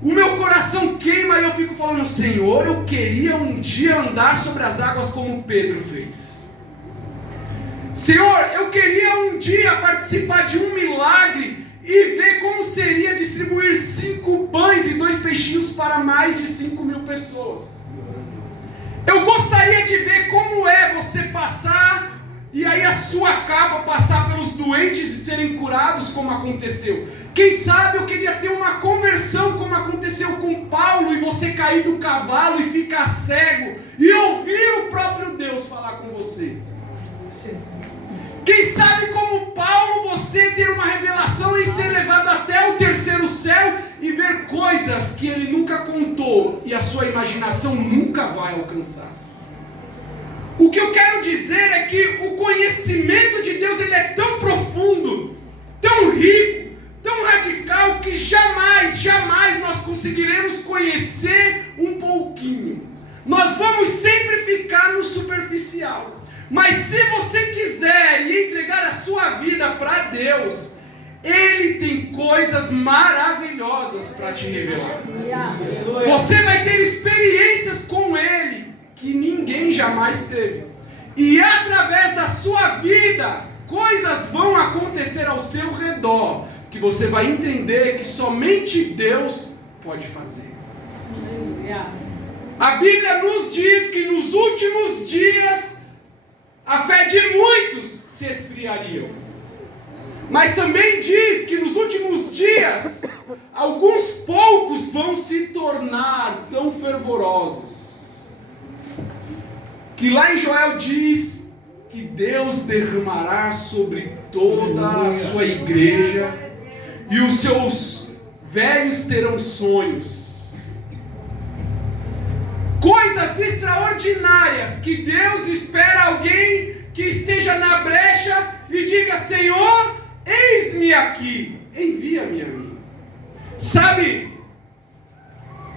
o meu coração queima e eu fico falando, Senhor, eu queria um dia andar sobre as águas como Pedro fez. Senhor, eu queria um dia participar de um milagre e ver como seria distribuir 5 pães e 2 peixinhos para mais de 5.000 pessoas. Eu gostaria de ver como é você passar e aí a sua capa passar pelos doentes e serem curados como aconteceu. Quem sabe eu queria ter uma conversão como aconteceu com Paulo e você cair do cavalo e ficar cego e ouvir o próprio Deus falar com você. Quem sabe como Paulo você ter uma revelação e ser levado até o 3º céu e ver coisas que ele nunca contou e a sua imaginação nunca vai alcançar. O que eu quero dizer é que o conhecimento de Deus ele é tão profundo, tão rico, tão radical que jamais nós conseguiremos conhecer um pouquinho. Nós vamos sempre ficar no superficial. Mas se você quiser e entregar a sua vida para Deus, Ele tem coisas maravilhosas para te revelar. Você vai ter experiências com Ele que ninguém jamais teve. E através da sua vida, coisas vão acontecer ao seu redor, que você vai entender que somente Deus pode fazer. A Bíblia nos diz que nos últimos dias, a fé de muitos se esfriaria. Mas também diz que nos últimos dias, alguns poucos vão se tornar tão fervorosos, que lá em Joel diz que Deus derramará sobre toda a sua igreja, e os seus velhos terão sonhos. Coisas extraordinárias que Deus espera alguém que esteja na brecha e diga: Senhor, eis-me aqui, envia-me a mim. Sabe,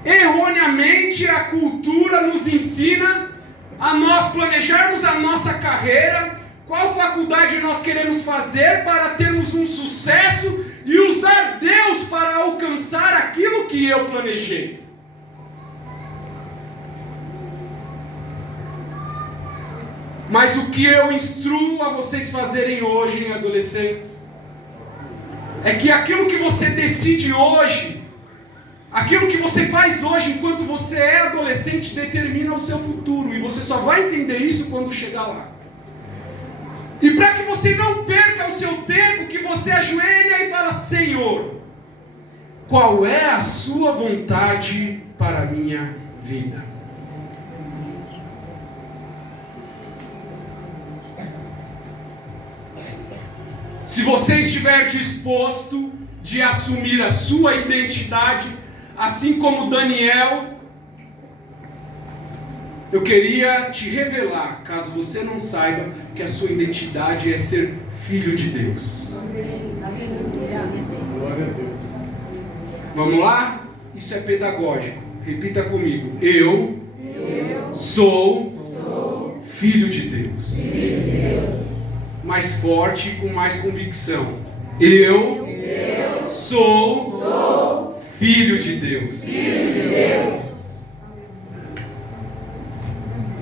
erroneamente a cultura nos ensina a nós planejarmos a nossa carreira, qual faculdade nós queremos fazer para termos um sucesso e usar Deus para alcançar aquilo que eu planejei. Mas o que eu instruo a vocês fazerem hoje, adolescentes, é que aquilo que você decide hoje, aquilo que você faz hoje enquanto você é adolescente, determina o seu futuro. E você só vai entender isso quando chegar lá. E para que você não perca o seu tempo, que você ajoelha e fala: Senhor, qual é a sua vontade para a minha vida? Se você estiver disposto de assumir a sua identidade, assim como Daniel, eu queria te revelar, caso você não saiba, que a sua identidade é ser filho de Deus. Glória a Deus. Vamos lá? Isso é pedagógico. Repita comigo. Eu sou filho de Deus. Mais forte e com mais convicção. Eu sou filho de Deus.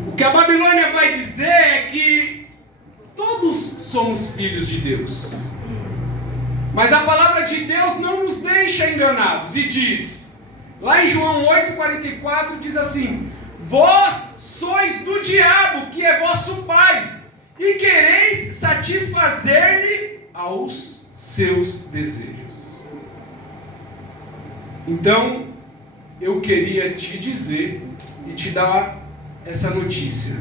O que a Babilônia vai dizer é que todos somos filhos de Deus. Mas a palavra de Deus não nos deixa enganados. E diz, lá em João 8,44, diz assim: vós sois do diabo, que é vosso pai, e quereis satisfazer-lhe aos seus desejos. Então, eu queria te dizer e te dar essa notícia: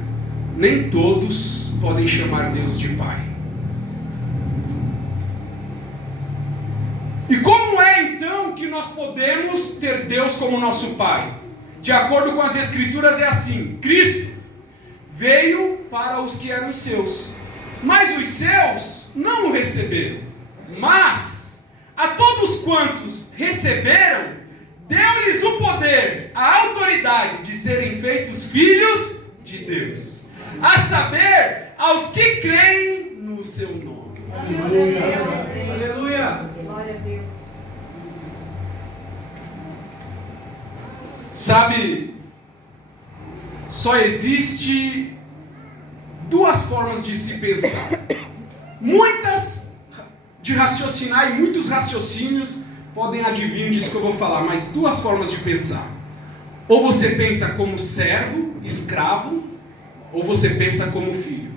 nem todos podem chamar Deus de Pai. E como é então que nós podemos ter Deus como nosso Pai? De acordo com as Escrituras é assim: Cristo veio para os que eram seus, mas os seus não o receberam. Mas a todos quantos receberam, deu-lhes o poder, a autoridade de serem feitos filhos de Deus, a saber, aos que creem no seu nome. Aleluia. Glória a Deus. Sabe, só existe duas formas de se pensar. Muitas de raciocinar, e muitos raciocínios podem adivinhar disso que eu vou falar, mas duas formas de pensar. Ou você pensa como servo, escravo, ou você pensa como filho.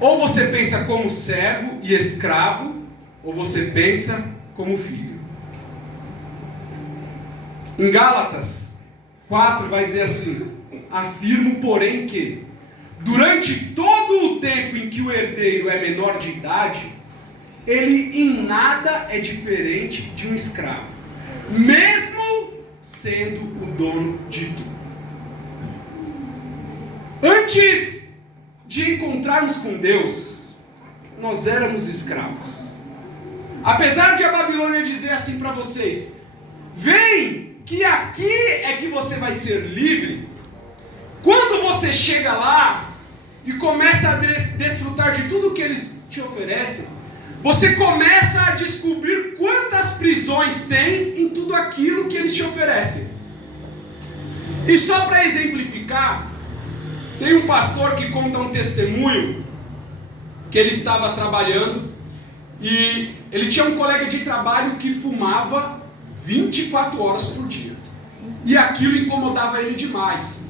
Ou você pensa como servo e escravo, ou você pensa como filho. Em Gálatas 4 vai dizer assim: afirmo, porém, que durante todo o tempo em que o herdeiro é menor de idade, ele em nada é diferente de um escravo, mesmo sendo o dono de tudo. Antes de encontrarmos com Deus, nós éramos escravos. Apesar de a Babilônia dizer assim para vocês: vem, que aqui é que você vai ser livre. Quando você chega lá e começa a desfrutar de tudo que eles te oferecem, você começa a descobrir quantas prisões tem em tudo aquilo que eles te oferecem. E só para exemplificar, tem um pastor que conta um testemunho que ele estava trabalhando e ele tinha um colega de trabalho que fumava 24 horas por dia. E aquilo incomodava ele demais.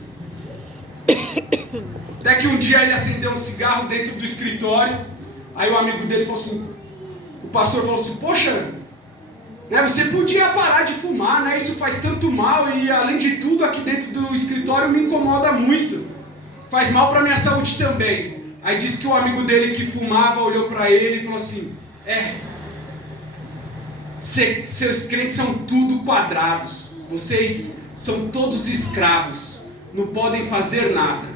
Até que um dia ele acendeu um cigarro dentro do escritório. Aí o amigo dele falou assim: o pastor falou assim, poxa, né, você podia parar de fumar, né? Isso faz tanto mal e além de tudo aqui dentro do escritório me incomoda muito. Faz mal para minha saúde também. Aí disse que o amigo dele que fumava olhou para ele e falou assim, seus crentes são tudo quadrados, vocês são todos escravos, não podem fazer nada.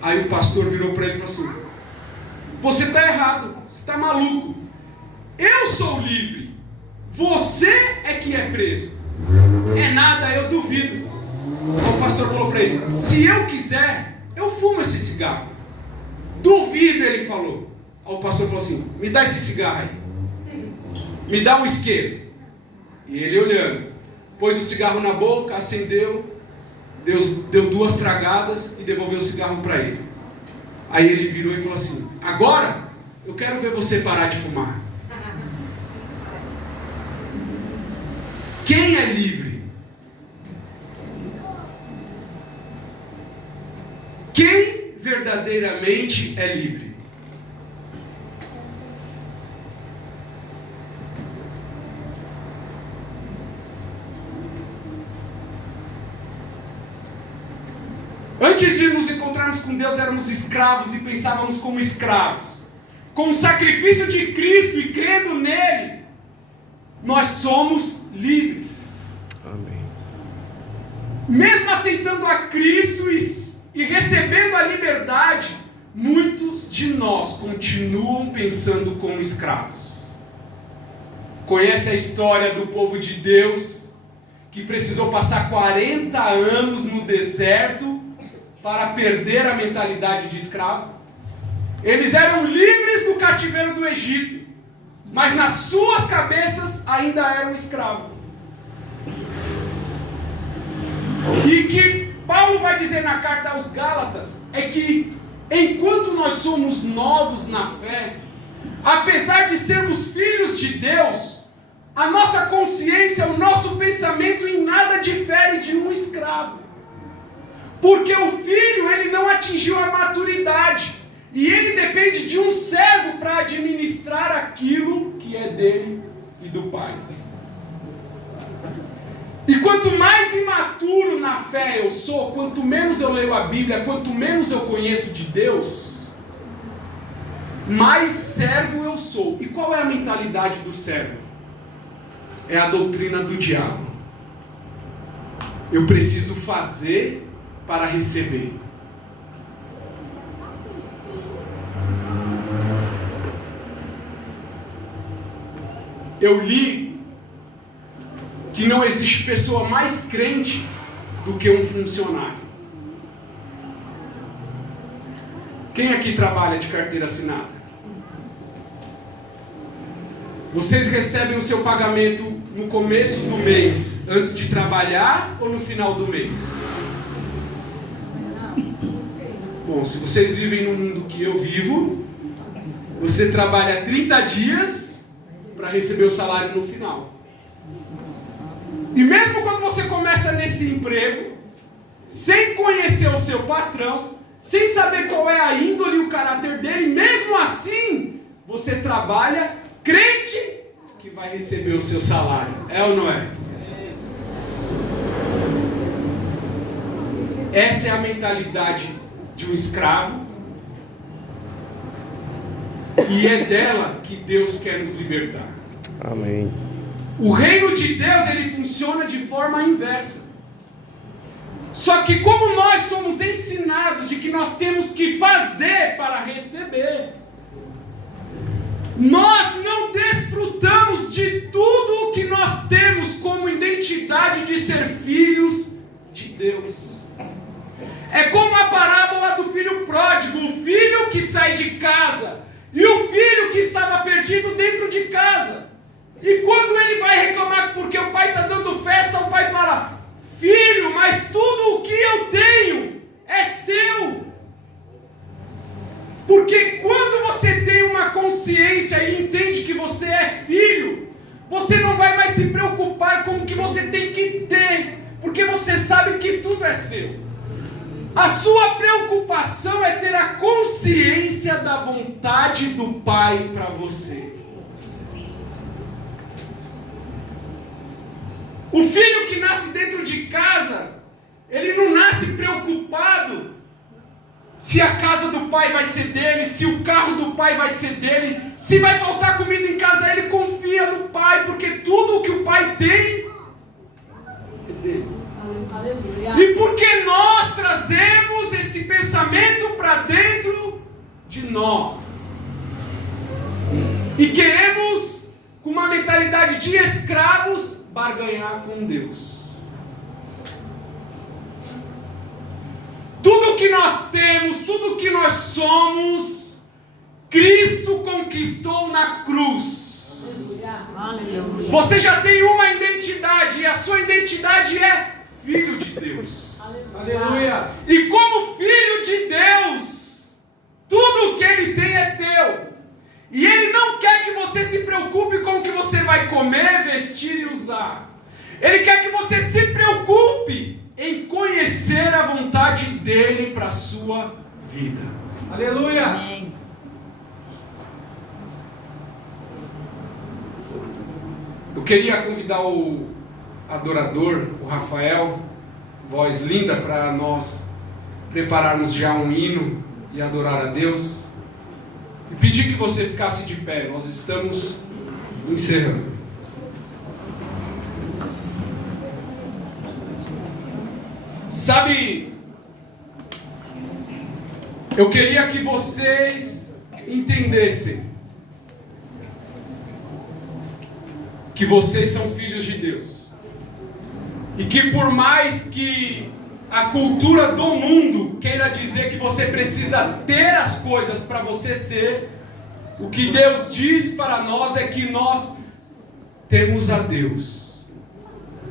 Aí o pastor virou para ele e falou assim, você está errado, você está maluco, eu sou livre. Você é que é preso. É nada, eu duvido. O pastor falou para ele, se eu quiser, eu fumo esse cigarro. Duvido, ele falou. O pastor falou assim, me dá esse cigarro aí. Me dá um isqueiro. E ele olhando, pôs o cigarro na boca, acendeu, deu 2 tragadas e devolveu o cigarro para ele. Aí ele virou e falou assim, agora eu quero ver você parar de fumar. Quem é livre? Quem verdadeiramente é livre? Antes de nos encontrarmos com Deus, éramos escravos e pensávamos como escravos. Com o sacrifício de Cristo e crendo nele, nós somos livres. Amém. Mesmo aceitando a Cristo e recebendo a liberdade, muitos de nós continuam pensando como escravos. Conhece a história do povo de Deus que precisou passar 40 anos no deserto para perder a mentalidade de escravo? Eles eram livres do cativeiro do Egito, mas nas suas cabeças ainda eram escravos. E que Paulo vai dizer na carta aos Gálatas é que enquanto nós somos novos na fé, apesar de sermos filhos de Deus, a nossa consciência, o nosso pensamento em nada difere de um escravo. Porque o filho, ele não atingiu a maturidade. E ele depende de um servo para administrar aquilo que é dele e do pai. E quanto mais imaturo na fé eu sou, quanto menos eu leio a Bíblia, quanto menos eu conheço de Deus, mais servo eu sou. E qual é a mentalidade do servo? É a doutrina do diabo. Eu preciso fazer para receber. Eu li que não existe pessoa mais crente do que um funcionário. Quem aqui trabalha de carteira assinada? Vocês recebem o seu pagamento no começo do mês, antes de trabalhar, ou no final do mês? Bom, se vocês vivem no mundo que eu vivo, você trabalha 30 dias para receber o salário no final. E mesmo quando você começa nesse emprego, sem conhecer o seu patrão, sem saber qual é a índole e o caráter dele, mesmo assim, você trabalha crente que vai receber o seu salário. É ou não é? Essa é a mentalidade de um escravo. E é dela que Deus quer nos libertar. Amém. O reino de Deus, ele funciona de forma inversa. Só que como nós somos ensinados de que nós temos que fazer para receber, nós não desfrutamos de tudo o que nós temos como identidade de ser filhos de Deus. É como a parábola do filho pródigo, o filho que sai de casa e o filho que estava perdido dentro de casa. E quando ele vai reclamar porque o pai está dando festa, o pai fala: filho, mas tudo o que eu tenho é seu. Porque quando você tem uma consciência e entende que você é filho, você não vai mais se preocupar com o que você tem que ter, porque você sabe que tudo é seu. A sua preocupação é ter a consciência da vontade do Pai para você. O filho que nasce dentro de casa, ele não nasce preocupado se a casa do pai vai ser dele, se o carro do pai vai ser dele, se vai faltar comida em casa, ele confia no pai, porque tudo o que o pai tem é dele. E porque nós trazemos esse pensamento para dentro de nós e queremos, com uma mentalidade de escravos, barganhar com Deus. Tudo que nós temos, tudo que nós somos, Cristo conquistou na cruz. Você já tem uma identidade, e a sua identidade é filho de Deus. Aleluia. E como filho de Deus, tudo que Ele tem é teu. E Ele não quer que você se preocupe com o que você vai comer, vestir e usar. Ele quer que você se preocupe em conhecer a vontade dEle para a sua vida. Aleluia. Amém. Eu queria convidar o adorador, o Rafael, voz linda, para nós prepararmos já um hino e adorar a Deus. E pedir que você ficasse de pé, nós estamos encerrando. Sabe, eu queria que vocês entendessem que vocês são filhos de Deus. E que por mais que a cultura do mundo queira dizer que você precisa ter as coisas para você ser, o que Deus diz para nós é que nós temos a Deus.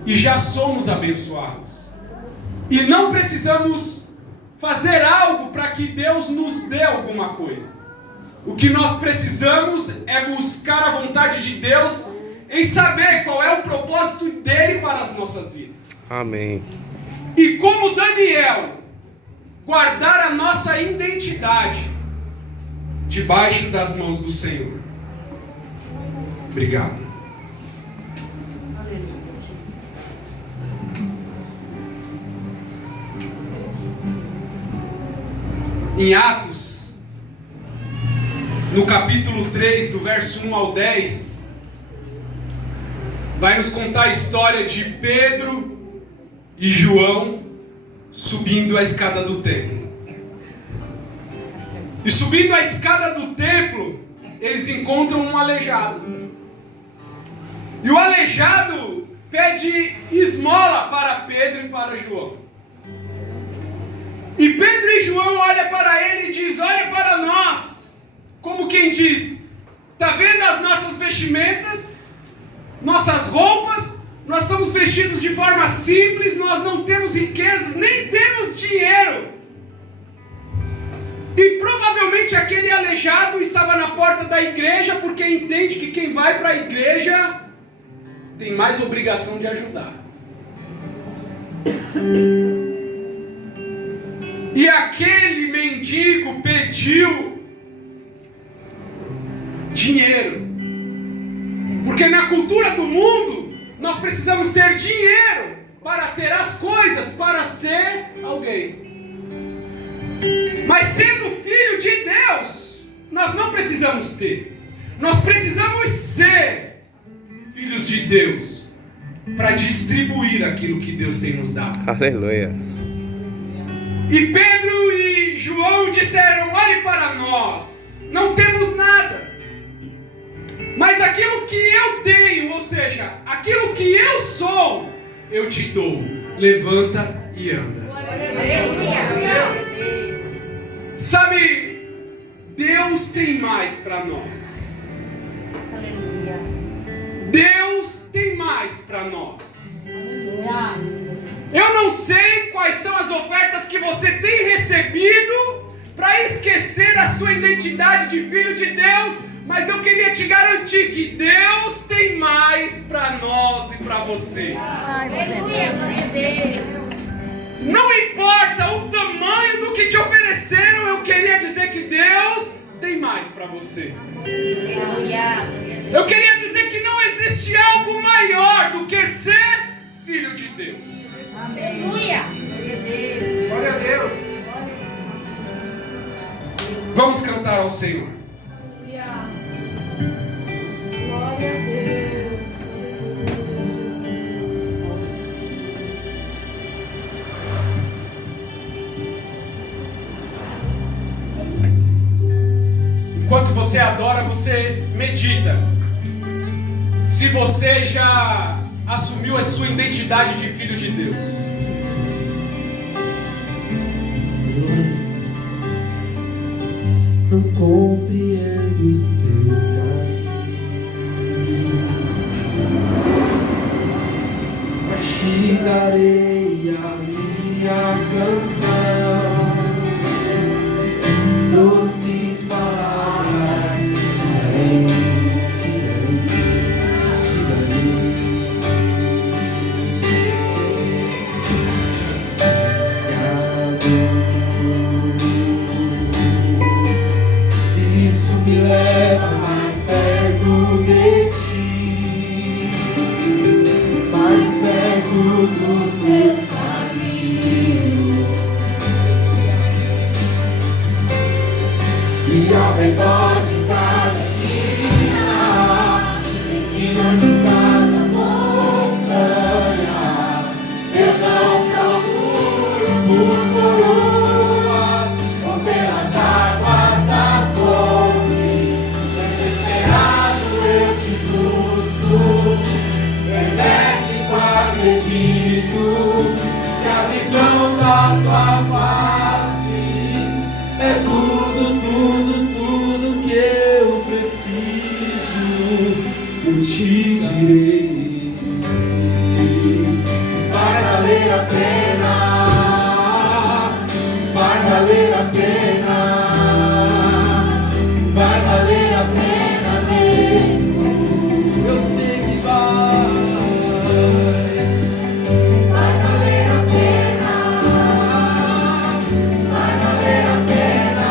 E já somos abençoados. E não precisamos fazer algo para que Deus nos dê alguma coisa. O que nós precisamos é buscar a vontade de Deus em saber qual é o propósito dele para as nossas vidas. Amém. E como Daniel, guardar a nossa identidade debaixo das mãos do Senhor. Obrigado. Em Atos, no capítulo 3, do verso 1 ao 10, vai nos contar a história de Pedro e João subindo a escada do templo. E subindo a escada do templo, eles encontram um aleijado. E o aleijado pede esmola para Pedro e para João. E Pedro e João olham para ele e dizem: olha para nós. Como quem diz: está vendo as nossas vestimentas? Nossas roupas? Nós estamos vestidos de forma simples, nós não temos riquezas, nem temos dinheiro. E provavelmente aquele aleijado estava na porta da igreja, porque entende que quem vai para a igreja tem mais obrigação de ajudar. E aquele mendigo pediu dinheiro. Porque na cultura do mundo, nós precisamos ter dinheiro para ter as coisas, para ser alguém. Mas sendo filho de Deus, nós não precisamos ter. Nós precisamos ser filhos de Deus para distribuir aquilo que Deus tem nos dado. Aleluia. E Pedro e João disseram: olhe para nós, não temos nada. Mas aquilo que eu tenho, ou seja, aquilo que eu sou, eu te dou. Levanta e anda. Sabe, Deus tem mais para nós. Deus tem mais para nós. Eu não sei quais são as ofertas que você tem recebido para esquecer a sua identidade de filho de Deus, mas eu queria te garantir que Deus tem mais para nós e para você. Não importa o tamanho do que te ofereceram, eu queria dizer que Deus tem mais para você. Eu queria dizer que não existe algo maior do que ser Deus. Aleluia. Glória a Deus. Vamos cantar ao Senhor. Glória a Deus. Enquanto você adora, você medita. Se você já assumiu a sua identidade de filho de Deus. Não compreendo os teus caminhos, mas te darei a minha canção, doces palavras te darei, te darei. Isso me leva mais perto de ti, mais perto dos teus caminhos, e ao redor de cada esquina, em cima de cada montanha, eu não procuro por coroas ou pelas águas das fontes. Desesperado eu te busco, frenético acredito que a visão da tua face é tudo, tudo, tudo que eu preciso. Eu te direi, vai valer a pena, vai valer a pena, vai valer a pena mesmo. Eu sei que vai valer a pena, vai valer a pena,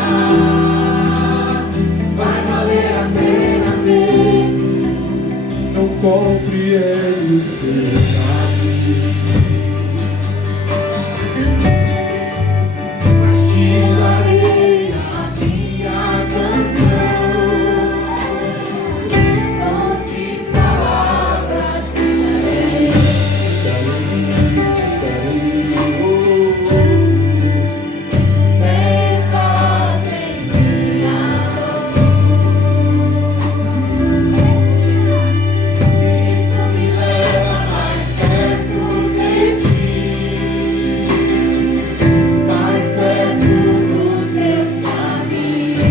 vai valer a pena mesmo. Não compreendo os teus caminhos, mas te darei a minha canção, doces palavras te darei, te darei. Sustentas em minha dor, isso me leva mais perto de ti, mais perto dos teus caminhos,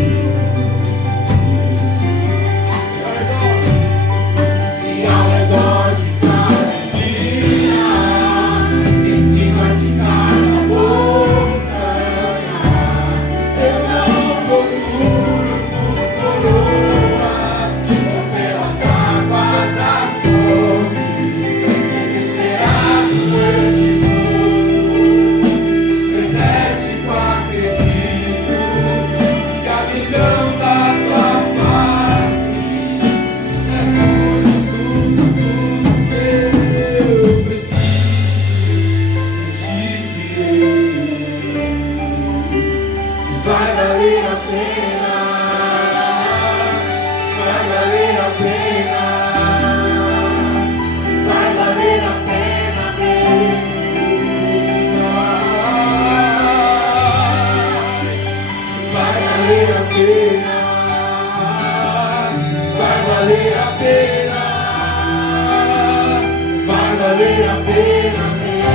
e ao redor de cada esquina, em cima de cada montanha, eu não procuro por coroas ou pelas águas das fontes. Desesperado eu te busco, frenético acredito que a visão da tua face é tudo, tudo que eu preciso. Eu te direi, vai valer a pena, vai valer a pena, vai valer a pena mesmo. Vai valer a pena, vai valer a pena, vai valer a pena mesmo.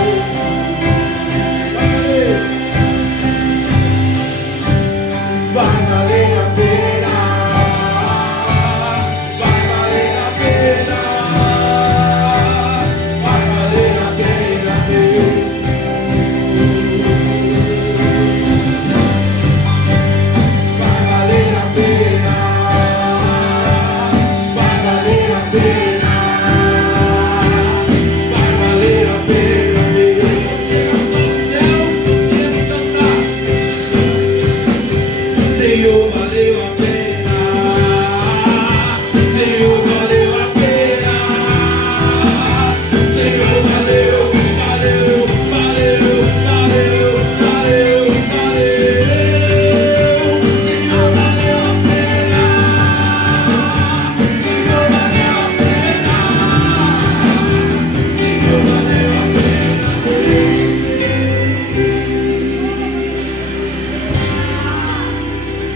Vai valer a pena, vai valer a pena, vai valer a pena mesmo. Vai valer a pena, vai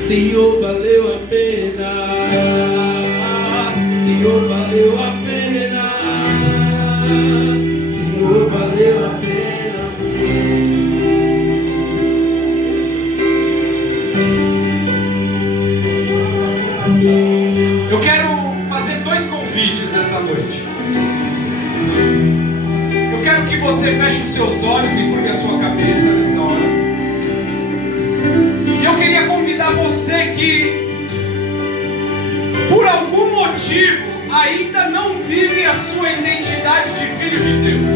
Senhor, valeu a pena. Senhor, valeu a pena. Senhor, valeu a pena. Eu quero fazer 2 convites nessa noite. Eu quero que você feche os seus olhos e curve a sua cabeça nessa hora. E eu queria convidar você que, por algum motivo, ainda não vive a sua identidade de filho de Deus.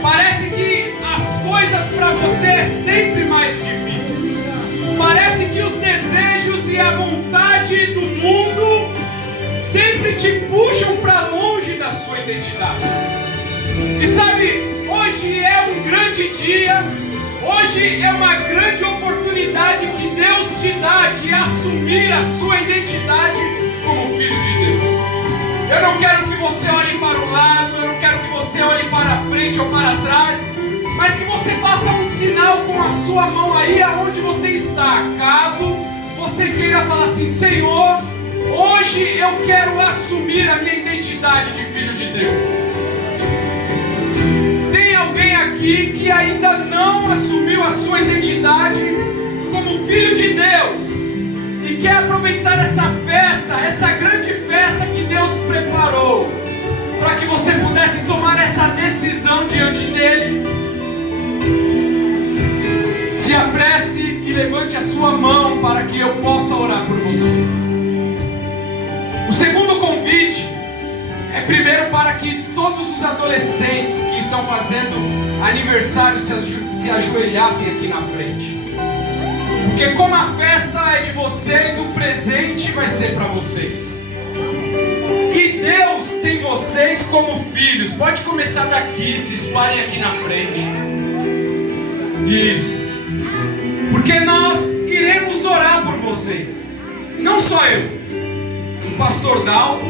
Parece que as coisas para você é sempre mais difícil. Parece que os desejos e a vontade do mundo sempre te puxam para longe da sua identidade. E sabe, hoje é um grande dia, hoje é uma grande oportunidade que Deus te dá de assumir a sua identidade como filho de Deus. Eu não quero que você olhe para o lado, eu não quero que você olhe para frente ou para trás, mas que você faça um sinal com a sua mão aí aonde você está, caso você queira falar assim: Senhor, hoje eu quero assumir a minha identidade de filho de Deus. Tem alguém aqui que ainda não assumiu a sua identidade como filho de Deus e quer aproveitar essa festa, essa grande festa que Deus preparou, para que você pudesse tomar essa decisão diante dele? Se apresse e levante a sua mão para que eu possa orar por você. O segundo convite é primeiro para que todos os adolescentes que estão fazendo aniversário se ajoelhassem aqui na frente. Porque como a festa é de vocês, o presente vai ser para vocês. E Deus tem vocês como filhos. Pode começar daqui, se espalhem aqui na frente. Isso. Porque nós iremos orar por vocês. Não só eu, o pastor Dalto.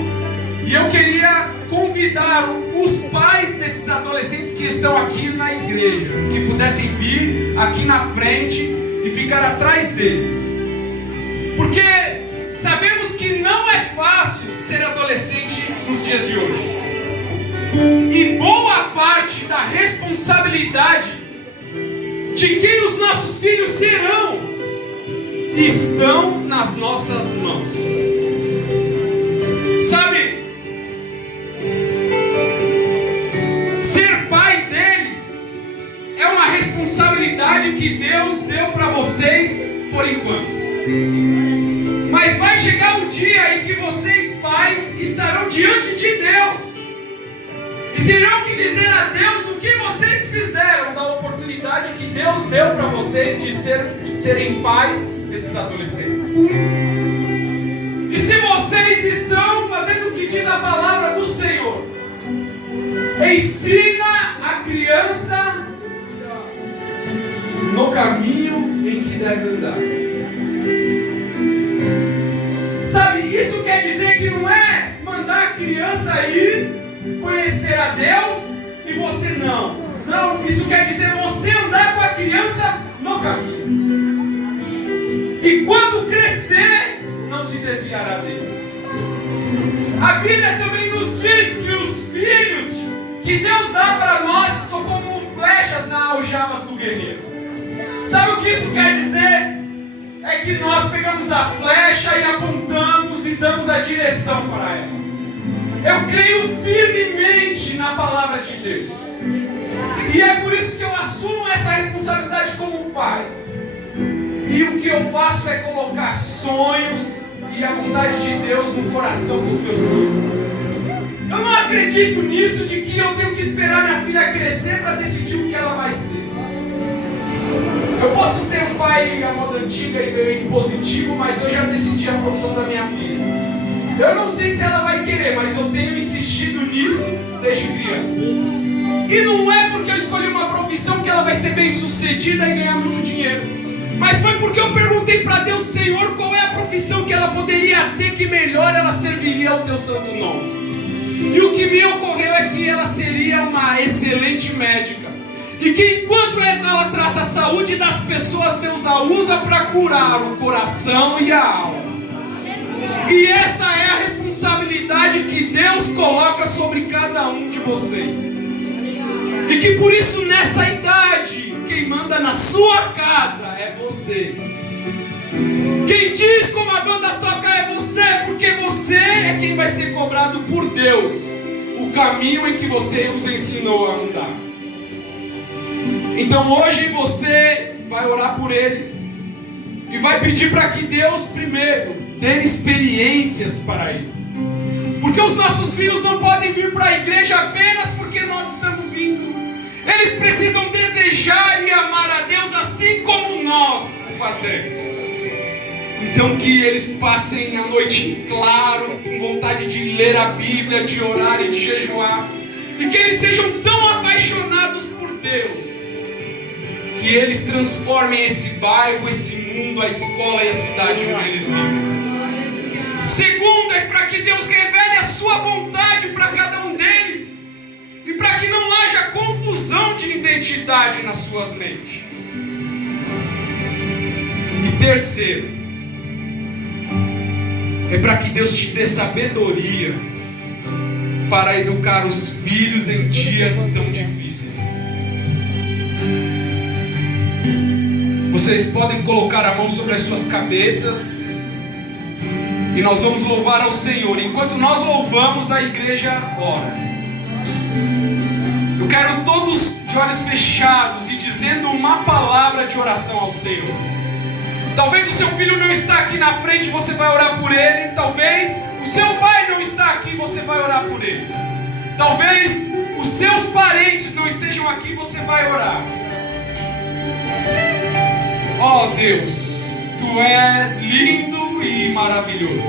E eu queria convidar os pais desses adolescentes que estão aqui na igreja, que pudessem vir aqui na frente e ficar atrás deles. Porque sabemos que não é fácil ser adolescente nos dias de hoje. E boa parte da responsabilidade de quem os nossos filhos serão estão nas nossas mãos. Sabe, ser pai deles é uma responsabilidade que Deus deu para vocês por enquanto. Mas vai chegar um dia em que vocês, pais, estarão diante de Deus e terão que dizer a Deus o que vocês fizeram da oportunidade que Deus deu para vocês de serem pais desses adolescentes. E se vocês estão fazendo o que diz a palavra do Senhor, ensina a criança no caminho em que deve andar. Sabe, isso quer dizer que não é mandar a criança ir conhecer a Deus e você não. Não, isso quer dizer você andar com a criança no caminho. E quando crescer, não se desviará dele. A Bíblia também nos diz que os filhos que Deus dá para nós são como flechas nas aljavas do guerreiro. Sabe o que isso quer dizer? É que nós pegamos a flecha e apontamos e damos a direção para ela. Eu creio firmemente na palavra de Deus. E é por isso que eu assumo essa responsabilidade como pai. E o que eu faço é colocar sonhos e a vontade de Deus no coração dos meus filhos. Eu não acredito nisso de que eu tenho que esperar minha filha crescer para decidir o que ela vai ser. Eu posso ser um pai à moda antiga e meio impositivo, mas eu já decidi a profissão da minha filha. Eu não sei se ela vai querer, mas eu tenho insistido nisso desde criança. E não é porque eu escolhi uma profissão que ela vai ser bem sucedida e ganhar muito dinheiro, mas foi porque eu perguntei para Deus: Senhor, qual é a profissão que ela poderia ter que melhor ela serviria ao teu santo nome? E o que me ocorreu é que ela seria uma excelente médica, e que enquanto ela trata a saúde das pessoas, Deus Deus a usa para curar o coração e a alma. E essa é a responsabilidade que Deus coloca sobre cada um de vocês. E que por isso nessa idade, quem manda na sua casa é você. Quem diz como a banda toca é você, porque você é quem vai ser cobrado por Deus o caminho em que você os ensinou a andar. Então hoje você vai orar por eles e vai pedir para que Deus primeiro dê experiências para ele. Porque os nossos filhos não podem vir para a igreja apenas porque nós estamos vindo. Eles precisam desejar e amar a Deus assim como nós o fazemos. Então que eles passem a noite em claro, com vontade de ler a Bíblia, de orar e de jejuar. E que eles sejam tão apaixonados por Deus, que eles transformem esse bairro, esse mundo, a escola e a cidade onde eles vivem. Segundo, é para que Deus revele a sua vontade para cada um deles. E para que não haja confusão de identidade nas suas mentes. E terceiro, é para que Deus te dê sabedoria para educar os filhos em dias tão difíceis. Vocês podem colocar a mão sobre as suas cabeças e nós vamos louvar ao Senhor. Enquanto nós louvamos, a igreja ora. Eu quero todos de olhos fechados e dizendo uma palavra de oração ao Senhor. Talvez o seu filho não está aqui na frente, você vai orar por ele. Talvez o seu pai não está aqui, você vai orar por ele. Talvez os seus parentes não estejam aqui, você vai orar. Ó Deus, Tu és lindo e maravilhoso.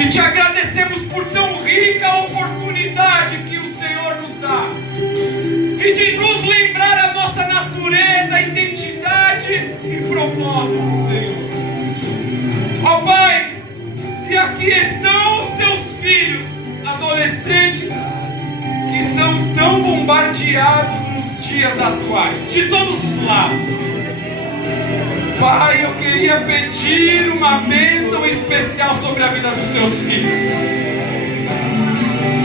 E Te agradecemos por tão rica oportunidade que o Senhor nos dá. E de nos lembrar a nossa natureza, identidade e propósito, Senhor. Ó Pai, e aqui estão os Teus filhos, adolescentes, que são tão bombardeados nos dias atuais, de todos os lados, Senhor. Pai, eu queria pedir uma bênção especial sobre a vida dos Teus filhos.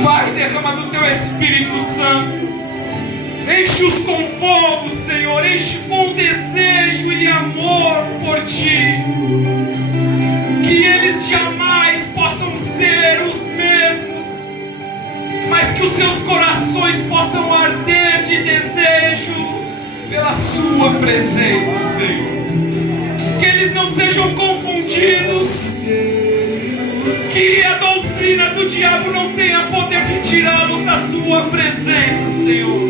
Pai, derrama do Teu Espírito Santo. Enche-os com fogo, Senhor. Enche com desejo e amor por Ti. Que eles jamais possam ser os mesmos, mas que os seus corações possam arder de desejo pela Sua presença, Senhor. Que eles não sejam confundidos, que a doutrina do diabo não tenha poder de tirá-los da Tua presença, Senhor.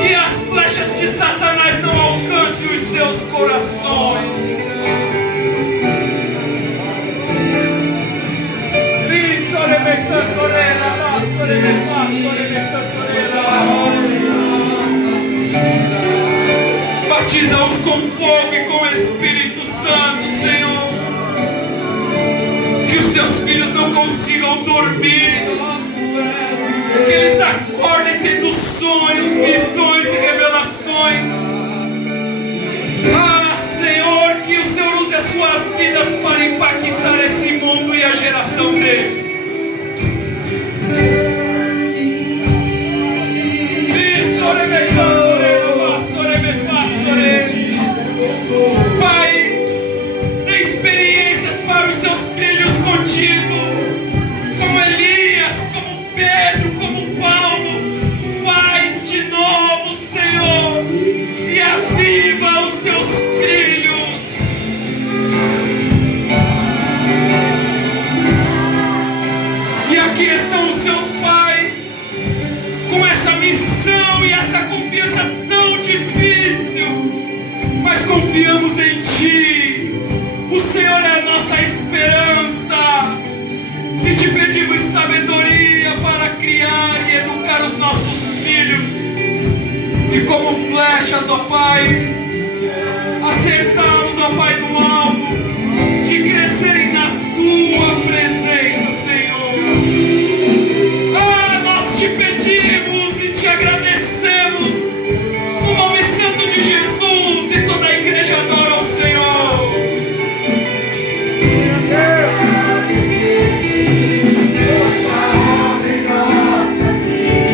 Que as flechas de Satanás não alcancem os seus corações. Batiza-os com fogo e com o Espírito Santo, Senhor. Que os Teus filhos não consigam dormir. Que eles acordem tendo sonhos, visões e revelações. Ah, Senhor, que o Senhor use as suas vidas para impactar esse mundo e a geração deles. Pai, dê experiências para os seus filhos contigo, como Elias, como Pedro, como Paulo. Faz de novo, Senhor, e aviva os Teus filhos. E aqui estão os seus pais, com essa missão e essa confiança tão difícil, mas confiamos em Ti. O Senhor é a nossa esperança. E Te pedimos sabedoria para criar e educar os nossos filhos. E como flechas, ó Pai,